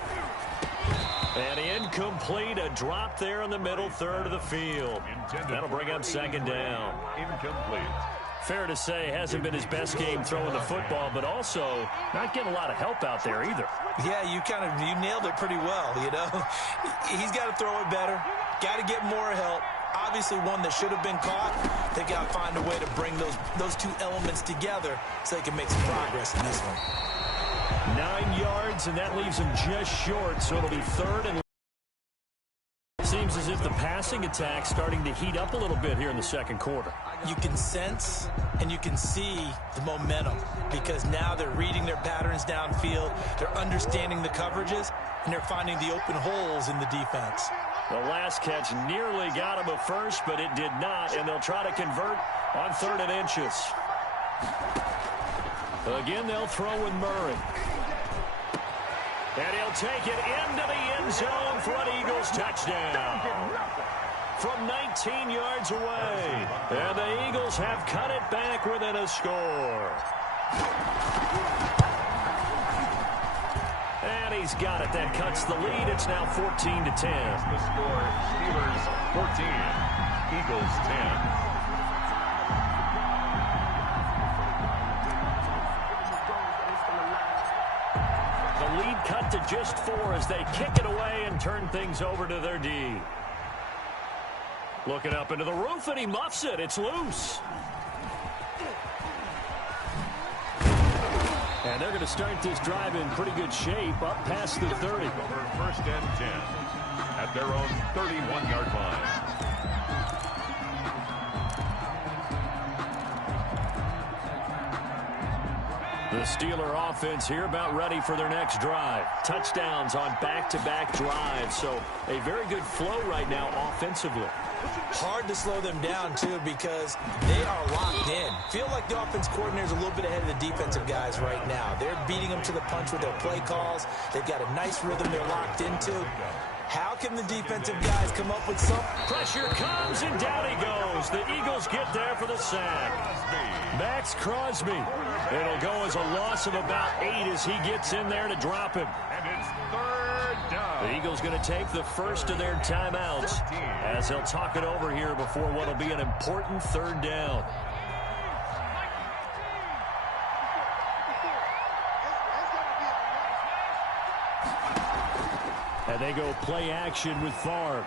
And incomplete, a drop there in the middle third of the field. That'll bring up second down. Incomplete. Fair to say, hasn't been his best game throwing the football, but also not getting a lot of help out there either. Yeah, you nailed it pretty well, you know. He's got to throw it better, got to get more help. Obviously one that should have been caught. They got to find a way to bring those two elements together so they can make some progress in this one. 9 yards, and that leaves him just short, so it'll be third and seems as if the passing attack's starting to heat up a little bit here in the second quarter. You can sense and you can see the momentum because now they're reading their patterns downfield, they're understanding the coverages, and they're finding the open holes in the defense. The last catch nearly got him a first, but it did not, and they'll try to convert on 3rd and inches. Again, they'll throw with Murray. And he'll take it into the end zone for an Eagles touchdown. From 19 yards away. And the Eagles have cut it back within a score. And he's got it. That cuts the lead. It's now 14-10. The score, Steelers 14, Eagles 10. Lead cut to just 4 as they kick it away and turn things over to their D. Looking up into the roof, and he muffs it. It's loose. And they're going to start this drive in pretty good shape, up past the 30. First and 10 at their own 31-yard line. The Steeler offense here about ready for their next drive. Touchdowns on back-to-back drives, so a very good flow right now offensively. Hard to slow them down, too, because they are locked in. Feel like the offense coordinator's a little bit ahead of the defensive guys right now. They're beating them to the punch with their play calls. They've got a nice rhythm they're locked into. How can the defensive guys come up with some? Pressure comes, and down he goes. The Eagles get there for the sack. Max Crosby. It'll go as a loss of about 8 as he gets in there to drop him. And it's third down. The Eagles going to take the first of their timeouts as they'll talk it over here before what will be an important 3rd down. And they go play action with Favre.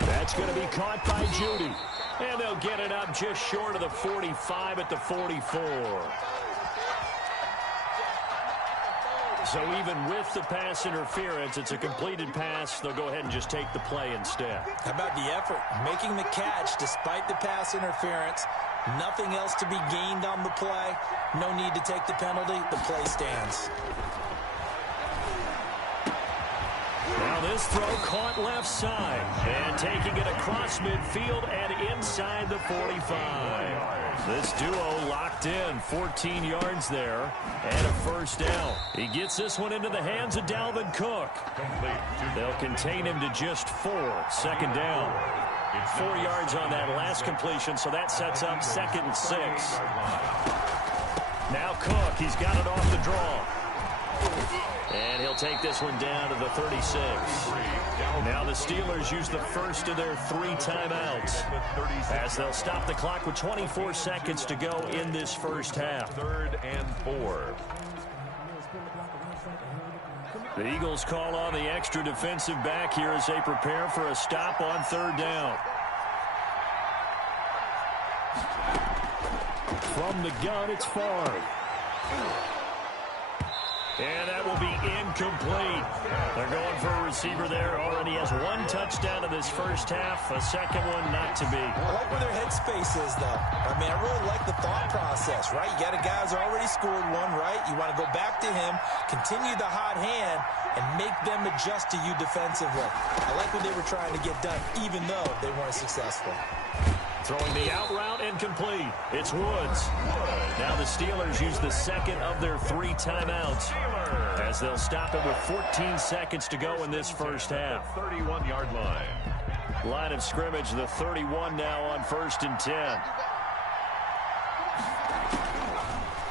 That's going to be caught by Judy. And they'll get it up just short of the 45 at the 44. So even with the pass interference, it's a completed pass. They'll go ahead and just take the play instead. How about the effort? Making the catch despite the pass interference. Nothing else to be gained on the play. No need to take the penalty. The play stands. Now this throw caught left side. And taking it across midfield and inside the 45. This duo locked in, 14 yards there, and a first down. He gets this one into the hands of Dalvin Cook. They'll contain him to just 4. Second down. 4 yards on that last completion, so that sets up 2nd and 6. Now Cook, he's got it off the draw. And he'll take this one down to the 36. Now the Steelers use the first of their 3 timeouts as they'll stop the clock with 24 seconds to go in this first half. 3rd and 4. The Eagles call on the extra defensive back here as they prepare for a stop on 3rd down. From the gun, it's Favre. And that will be incomplete. They're going for a receiver there. Already has 1 touchdown in this first half. A second one not to be. I like where their headspace is, though. I mean, I really like the thought process, right? You got a guy who's already scored 1, right? You want to go back to him, continue the hot hand, and make them adjust to you defensively. I like what they were trying to get done, even though they weren't successful. Throwing the out route incomplete. It's Woods. Now the Steelers use the second of their 3 timeouts as they'll stop it with 14 seconds to go in this first half. 31-yard line. Line of scrimmage, the 31 now on 1st and 10.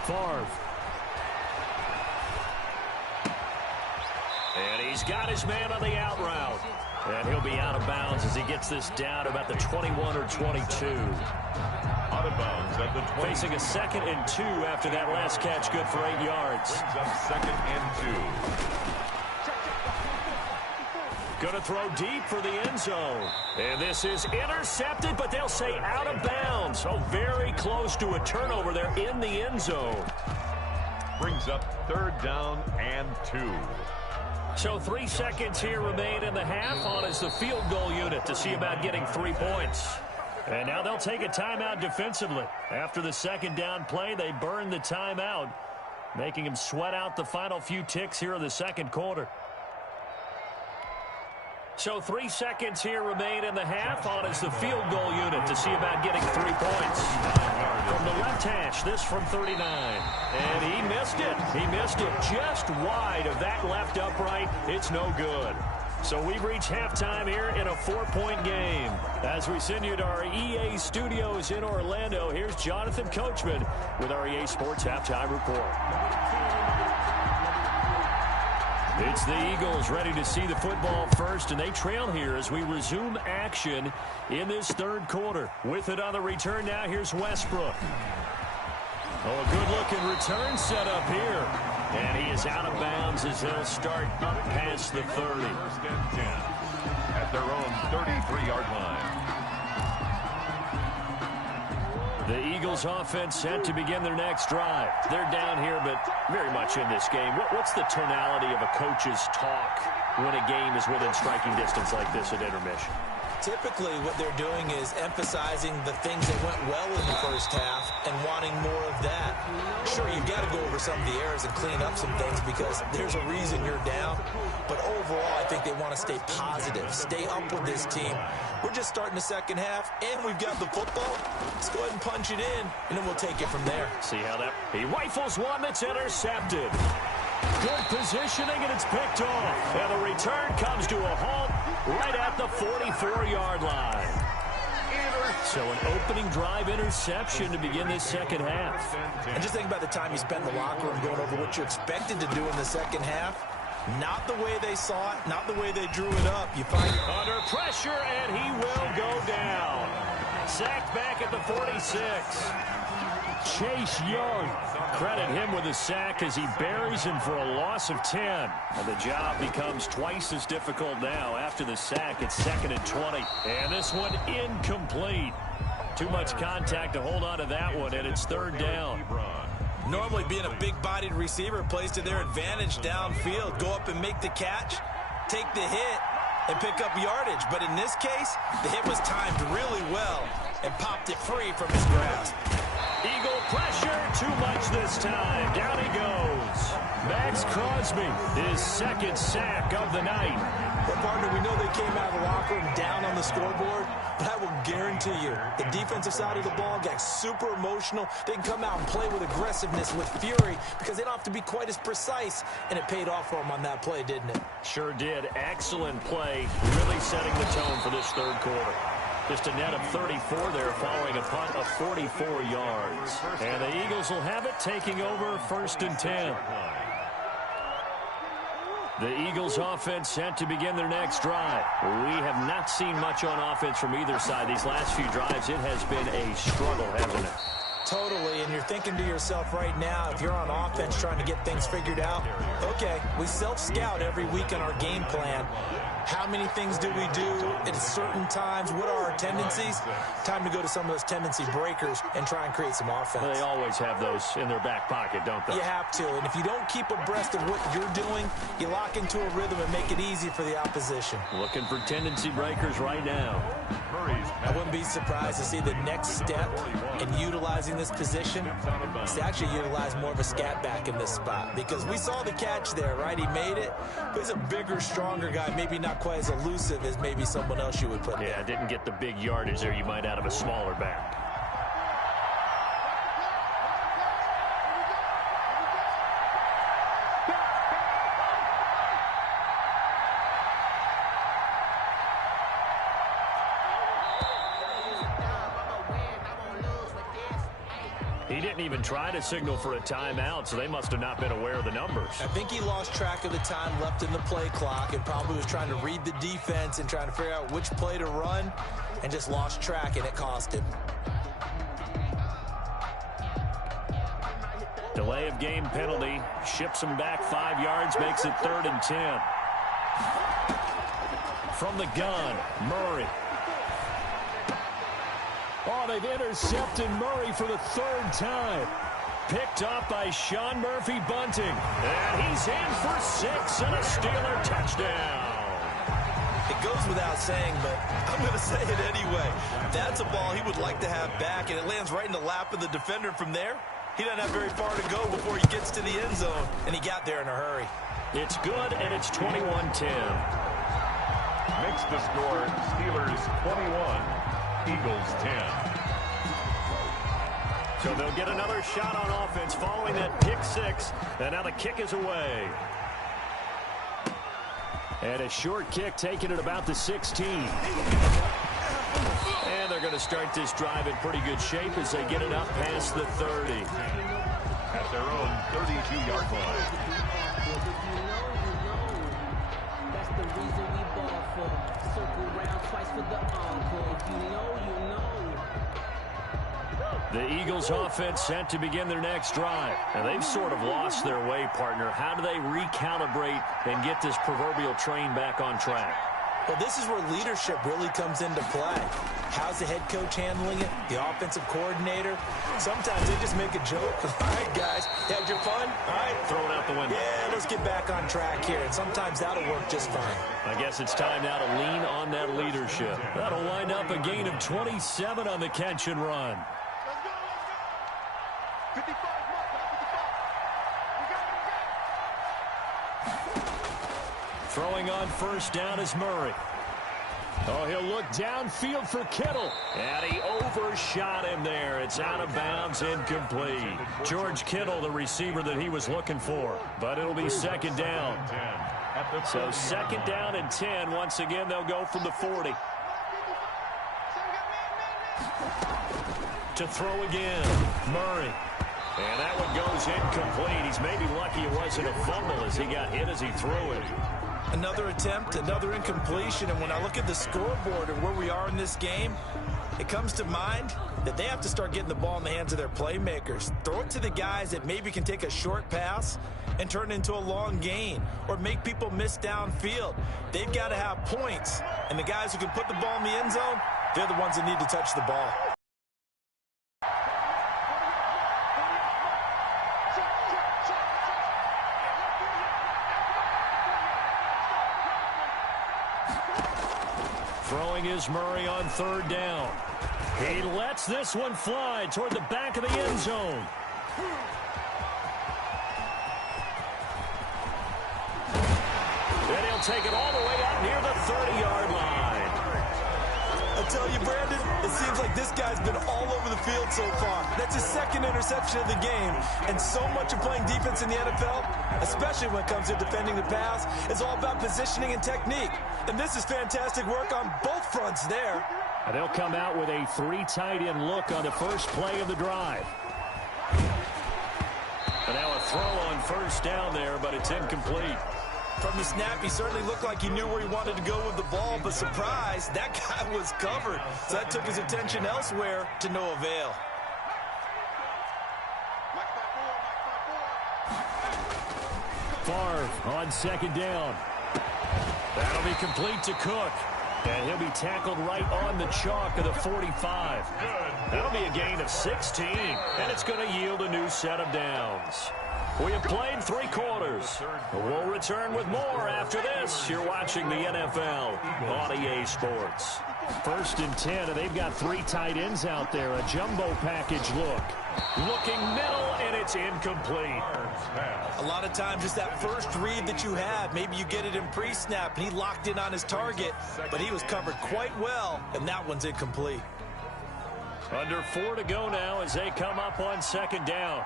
Favre. And he's got his man on the out route. And he'll be out of bounds as he gets this down about the 21 or 22. Out of bounds at the 20. Facing a 2nd and 2 after that last catch, good for 8 yards. Brings up 2nd and 2. Going to throw deep for the end zone. And this is intercepted, but they'll say out of bounds. So very close to a turnover there in the end zone. Brings up 3rd down and 2. So 3 seconds here remain in the half on as the field goal unit to see about getting 3 points. And now they'll take a timeout defensively. After the 2nd down play, they burn the timeout, making them sweat out the final few ticks here in the 2nd quarter. So 3 seconds here remain in the half on as the field goal unit to see about getting 3 points. From the left hash, this from 39. And he missed it. He missed it just wide of that left upright. It's no good. So we've reached halftime here in a 4-point game. As we send you to our EA studios in Orlando, here's Jonathan Coachman with our EA Sports Halftime Report. It's the Eagles ready to see the football first, and they trail here as we resume action in this 3rd quarter. With it on the return now, here's Westbrook. Oh, a good-looking return set up here. And he is out of bounds as they'll start up past the 30. 1st and 10 at their own 33-yard line. The Eagles offense set to begin their next drive. They're down here, but very much in this game. What's the tonality of a coach's talk when a game is within striking distance like this at intermission? Typically, what they're doing is emphasizing the things that went well in the first half and wanting more of that. Sure, you've got to go over some of the errors and clean up some things because there's a reason you're down. But overall, I think they want to stay positive, stay up with this team. We're just starting the 2nd half, and we've got the football. Let's go ahead and punch it in, and then we'll take it from there. See how that... He rifles one that's intercepted. Good positioning, and it's picked off. And the return comes to a halt right at the 44-yard line. So an opening drive interception to begin this 2nd half. And just think about the time you spent in the locker room going over what you expected to do in the 2nd half. Not the way they saw it, not the way they drew it up. You find under pressure, and he will go down. Sacked back at the 46. Chase Young. Credit him with a sack as he buries him for a loss of 10. And the job becomes twice as difficult now. After the sack, it's 2nd and 20. And this one incomplete. Too much contact to hold on to that one, and it's 3rd down. Normally being a big-bodied receiver plays to their advantage downfield. Go up and make the catch, take the hit, and pick up yardage. But in this case, the hit was timed really well and popped it free from his grasp. Eagle pressure, too much this time. Down he goes. Max Crosby, his 2nd sack of the night. Well, partner, we know they came out of the locker room down on the scoreboard, but I will guarantee you the defensive side of the ball got super emotional. They can come out and play with aggressiveness, with fury, because they don't have to be quite as precise, and it paid off for them on that play, didn't it? Sure did. Excellent play, really setting the tone for this 3rd quarter. Just a net of 34 there following a punt of 44 yards. And the Eagles will have it taking over 1st and 10. The Eagles offense set to begin their next drive. We have not seen much on offense from either side. These last few drives, it has been a struggle, hasn't it? Totally, and you're thinking to yourself right now, if you're on offense trying to get things figured out, okay, we self-scout every week on our game plan. How many things do we do at certain times? What are our tendencies? Time to go to some of those tendency breakers and try and create some offense. They always have those in their back pocket, don't they? You have to, and if you don't keep abreast of what you're doing, you lock into a rhythm and make it easy for the opposition. Looking for tendency breakers right now. I wouldn't be surprised to see the next step in utilizing this position is to actually utilize more of a scat back in this spot, because we saw the catch there, right? He made it, but he's a bigger, stronger guy, maybe not not quite as elusive as maybe someone else you would put there. Yeah, didn't get the big yardage there you might out of a smaller back. He didn't even try to signal for a timeout, so they must have not been aware of the numbers. I think he lost track of the time left in the play clock and probably was trying to read the defense and trying to figure out which play to run and just lost track, and it cost him. Delay of game penalty. Ships him back 5 yards, makes it 3rd and 10. From the gun, Murray. Oh, they've intercepted Murray for the 3rd time. Picked off by Sean Murphy Bunting. And he's in for 6 and a Steeler touchdown. It goes without saying, but I'm going to say it anyway. That's a ball he would like to have back, and it lands right in the lap of the defender from there. He doesn't have very far to go before he gets to the end zone, and he got there in a hurry. It's good, and it's 21-10. Makes the score Steelers 21. Eagles 10. So they'll get another shot on offense following that pick 6. And now the kick is away. And a short kick taken at about the 16. And they're going to start this drive in pretty good shape as they get it up past the 30. At their own 32-yard line. That's the reason we ball for. Circle round twice for the encore. If you know, you know. The Eagles offense set to begin their next drive. And they've sort of lost their way, partner. How do they recalibrate and get this proverbial train back on track? Well, this is where leadership really comes into play. How's the head coach handling it? The offensive coordinator? Sometimes they just make a joke. All right, guys, had your fun? All right. Throw it out the window. Yeah, let's get back on track here. And sometimes that'll work just fine. I guess it's time now to lean on that leadership. That'll wind up a gain of 27 on the catch and run. Throwing on first down is Murray. Oh, he'll look downfield for Kittle. And he overshot him there. It's out of bounds, incomplete. George Kittle, the receiver that he was looking for. But it'll be second down. So second down and 10. Once again, they'll go from the 40. To throw again, Murray. And that one goes incomplete. He's maybe lucky it wasn't a fumble as he got hit as he threw it. Another attempt, another incompletion, and when I look at the scoreboard and where we are in this game, it comes to mind that they have to start getting the ball in the hands of their playmakers. Throw it to the guys that maybe can take a short pass and turn it into a long gain or make people miss downfield. They've got to have points, and the guys who can put the ball in the end zone, they're the ones that need to touch the ball. Throwing is Murray on third down. He lets this one fly toward the back of the end zone. And he'll take it all the way up near the 30-yard line. I tell you, Brandon, it seems like this guy's been all over the field so far. That's his second interception of the game. And so much of playing defense in the NFL, especially when it comes to defending the pass, is all about positioning and technique. And this is fantastic work on both fronts there. And they'll come out with a 3 tight end look on the first play of the drive. And now a throw on first down there, but it's incomplete. From the snap, he certainly looked like he knew where he wanted to go with the ball, but surprise, that guy was covered. So that took his attention elsewhere to no avail. Favre on second down. That'll be complete to Cook. And he'll be tackled right on the chalk of the 45. That'll be a gain of 16. And it's going to yield a new set of downs. We have played 3 quarters. We'll return with more after this. You're watching the NFL on EA Sports. 1st and 10, and they've got 3 tight ends out there. A jumbo package look. Looking middle, and it's incomplete. A lot of times it's that first read that you have. Maybe you get it in pre-snap, and he locked in on his target, but he was covered quite well, and that one's incomplete. Under 4 to go now as they come up on 2nd down.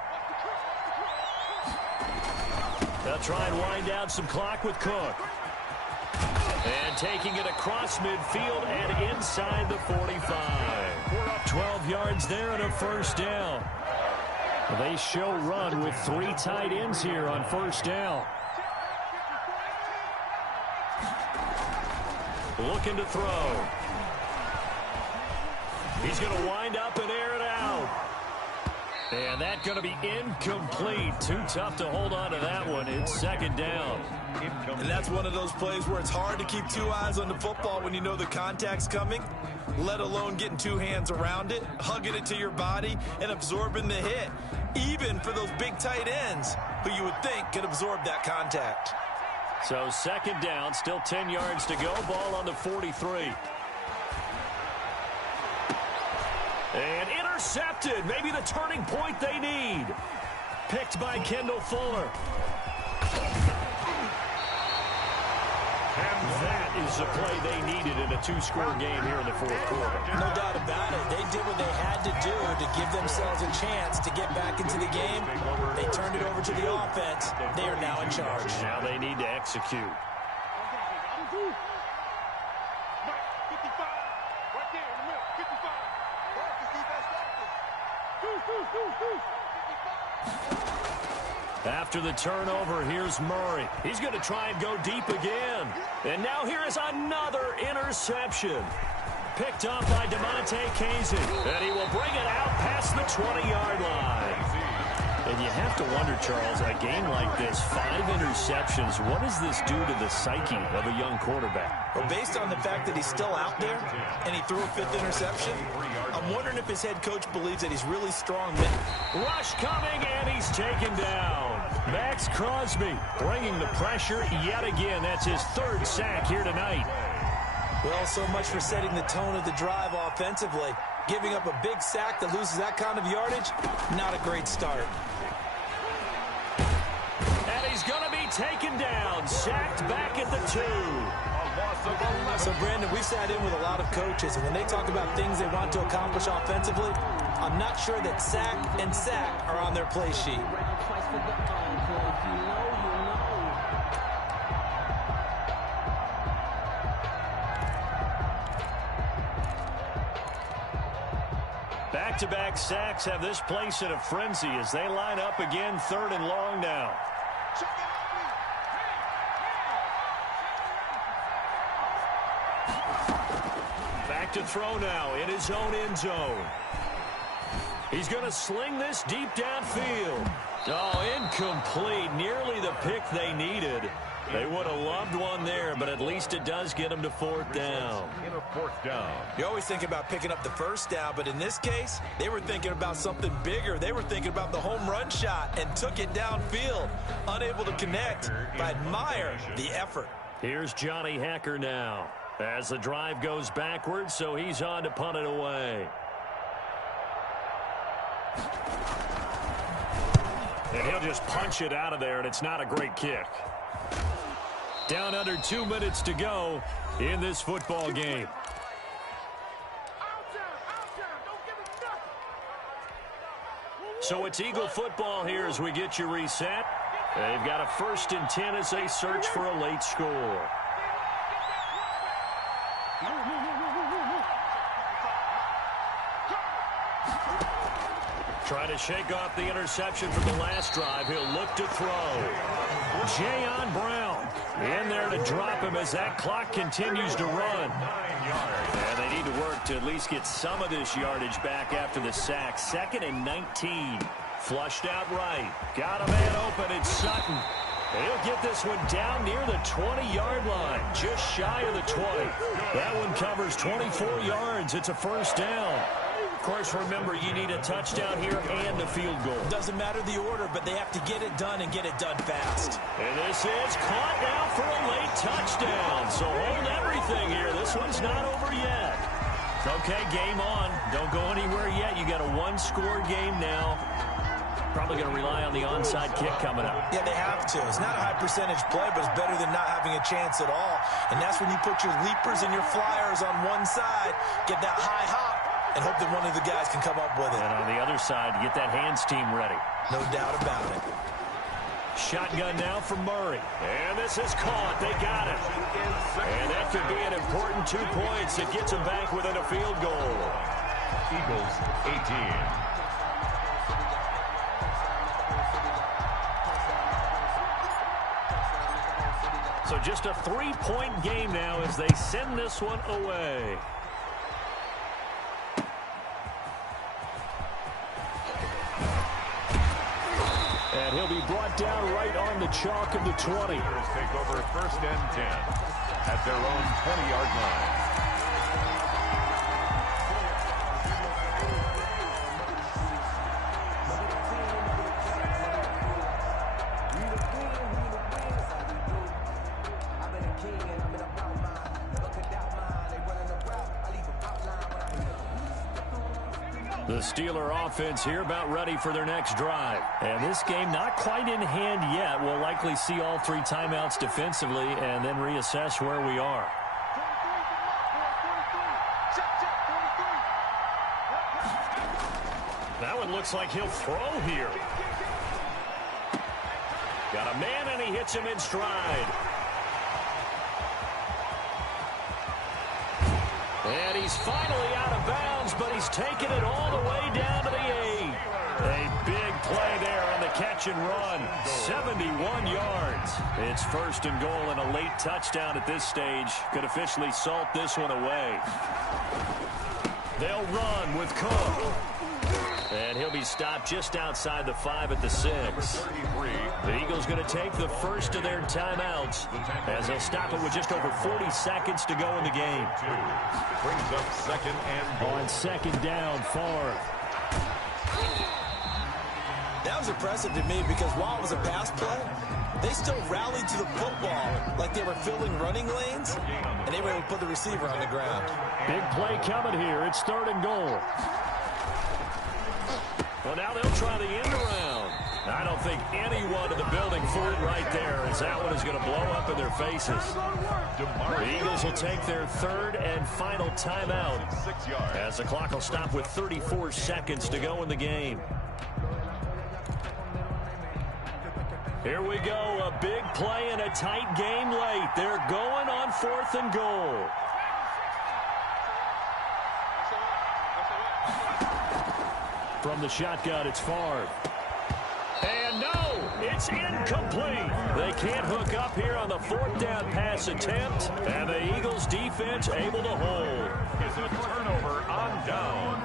They'll try and wind down some clock with Cook. And taking it across midfield and inside the 45. We're up 12 yards there and a 1st down. They show run with 3 tight ends here on 1st down. Looking to throw. He's going to wind up and air it out. And that's going to be incomplete. Too tough to hold on to that one. It's 2nd down. And that's one of those plays where it's hard to keep 2 eyes on the football when you know the contact's coming, let alone getting 2 hands around it, hugging it to your body, and absorbing the hit, even for those big tight ends who you would think could absorb that contact. So 2nd down, still 10 yards to go. Ball on the 43. And intercepted. Maybe the turning point they need. Picked by Kendall Fuller. And that is the play they needed in a 2-score game here in the 4th quarter. No doubt about it. They did what they had to do to give themselves a chance to get back into the game. They turned it over to the offense. They are now in charge. Now they need to execute. After the turnover, here's Murray. He's going to try and go deep again. And now here is another interception. Picked up by DeMonte Casey. And he will bring it out past the 20-yard line. And you have to wonder, Charles, a game like this, 5 interceptions, what does this do to the psyche of a young quarterback? Well, based on the fact that he's still out there and he threw a 5th interception, I'm wondering if his head coach believes that he's really strong. Rush coming, and he's taken down. Max Crosby bringing the pressure yet again. That's his 3rd sack here tonight. Well, so much for setting the tone of the drive offensively. Giving up a big sack that loses that kind of yardage, not a great start. And he's going to be taken down, sacked back at the 2. So, Brandon, we've sat in with a lot of coaches, and when they talk about things they want to accomplish offensively, I'm not sure that sack and sack are on their play sheet. Back-to-back sacks have this place in a frenzy as they line up again, 3rd and long now. Back to throw now in his own end zone. He's going to sling this deep downfield. Oh, incomplete. Nearly the pick they needed. They would have loved one there, but at least it does get them to 4th down. In a 4th down. You always think about picking up the 1st down, but in this case, they were thinking about something bigger. They were thinking about the home run shot and took it downfield. Unable to connect, but I admire the effort. Here's Johnny Hacker now as the drive goes backwards, so he's on to punt it away. And he'll just punch it out of there, and it's not a great kick. Down under 2 minutes to go in this football game. So it's Eagle football here as we get you reset. They've got a 1st and 10 as they search for a late score. Trying to shake off the interception from the last drive. He'll look to throw. Jayon Brown in there to drop him as that clock continues to run. And they need to work to at least get some of this yardage back after the sack. 2nd and 19. Flushed out right. Got a man open. It's Sutton. He'll get this one down near the 20-yard line. Just shy of the 20. That one covers 24 yards. It's a 1st down. Of course, remember, you need a touchdown here and a field goal. Doesn't matter the order, but they have to get it done and get it done fast. And this is caught now for a late touchdown. So hold everything here. This one's not over yet. Okay, game on. Don't go anywhere yet. You got a one-score game now. Probably going to rely on the onside kick coming up. Yeah, they have to. It's not a high percentage play, but it's better than not having a chance at all. And that's when you put your leapers and your flyers on one side, get that high hop, and hope that one of the guys can come up with it. And on the other side, get that hands team ready. No doubt about it. Shotgun now from Murray. And this is caught. They got it. And that could be an important 2 points. It gets them back within a field goal. Eagles 18. So just a 3-point game now as they send this one away. And he'll be brought down right on the chalk of the 20. Take over 1st and 10 at their own 20-yard line. The Steeler offense here about ready for their next drive. And this game not quite in hand yet. We'll likely see all 3 timeouts defensively and then reassess where we are. That one looks like he'll throw here. Got a man and he hits him in stride. And he's finally out of bounds, but he's taken it all the way down to the 8. A big play there on the catch and run. 71 yards. It's 1st and goal and a late touchdown at this stage. Could officially salt this one away. They'll run with Cook. And he'll be stopped just outside the 5 at the 6. The Eagles going to take the first of their timeouts as they'll stop it with just over 40 seconds to go in the game. Brings up 2nd and goal. On 2nd down, Favre. That was impressive to me because while it was a pass play, they still rallied to the football like they were filling running lanes, and they were able to put the receiver on the ground. Big play coming here. It's 3rd and goal. Well, now they'll try the end around. I don't think anyone in the building fooled right there, as that one is going to blow up in their faces. The Eagles will take their 3rd and final timeout as the clock will stop with 34 seconds to go in the game. Here we go, a big play in a tight game late. They're going on 4th and goal. From the shotgun, it's Favre. And no, it's incomplete. They can't hook up here on the 4th down pass attempt. And the Eagles defense able to hold. It's a turnover on down.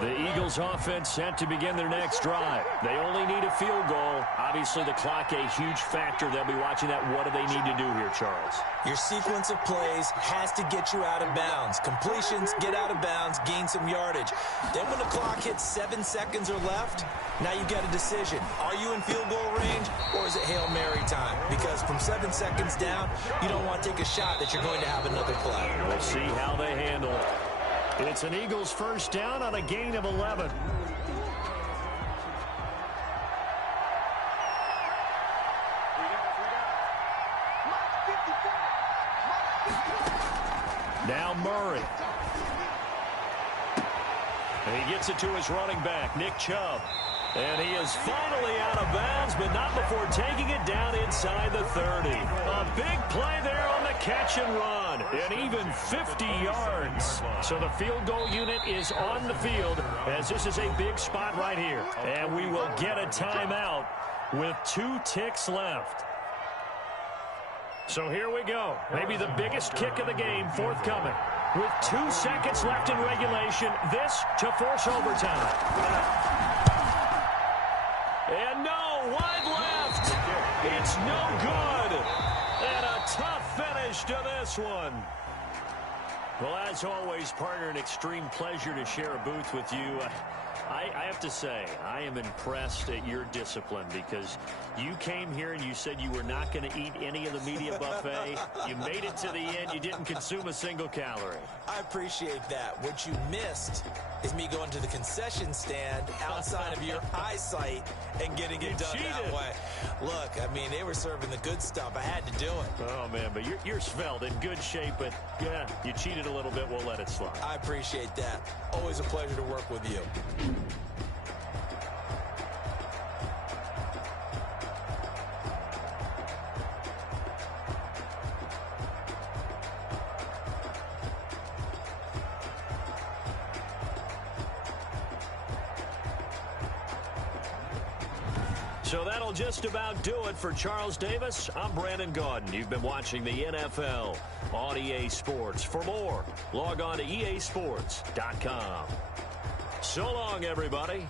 The Eagles offense set to begin their next drive. They only need a field goal. Obviously, the clock a huge factor. They'll be watching that. What do they need to do here, Charles? Your sequence of plays has to get you out of bounds. Completions, get out of bounds, gain some yardage. Then when the clock hits 7 seconds or left, now you've got a decision. Are you in field goal range or is it Hail Mary time? Because from 7 seconds down, you don't want to take a shot that you're going to have another play. We'll see how they handle it. It's an Eagles 1st down on a gain of 11. Now Murray. And he gets it to his running back, Nick Chubb. And he is finally out of bounds, but not before taking it down inside the 30. A big play there on the catch and run, and even 50 yards. So the field goal unit is on the field, as this is a big spot right here. And we will get a timeout with 2 ticks left. So here we go. Maybe the biggest kick of the game forthcoming. With 2 seconds left in regulation, this to force overtime. And no, wide left. It's no good. And a tough finish to this one. Well, as always, partner, an extreme pleasure to share a booth with you. I have to say, I am impressed at your discipline because you came here and you said you were not going to eat any of the media buffet. You made it to the end. You didn't consume a single calorie. I appreciate that. What you missed is me going to the concession stand outside of your eyesight and getting it done that way. Look, I mean, they were serving the good stuff. I had to do it. Oh, man, but you're svelte, in good shape, but, yeah, you cheated a little bit. We'll let it slide. I appreciate that. Always a pleasure to work with you. So that'll just about do it for Charles Davis. I'm Brandon Gaudin. You've been watching the NFL on EA Sports. For more, log on to easports.com. So long, everybody.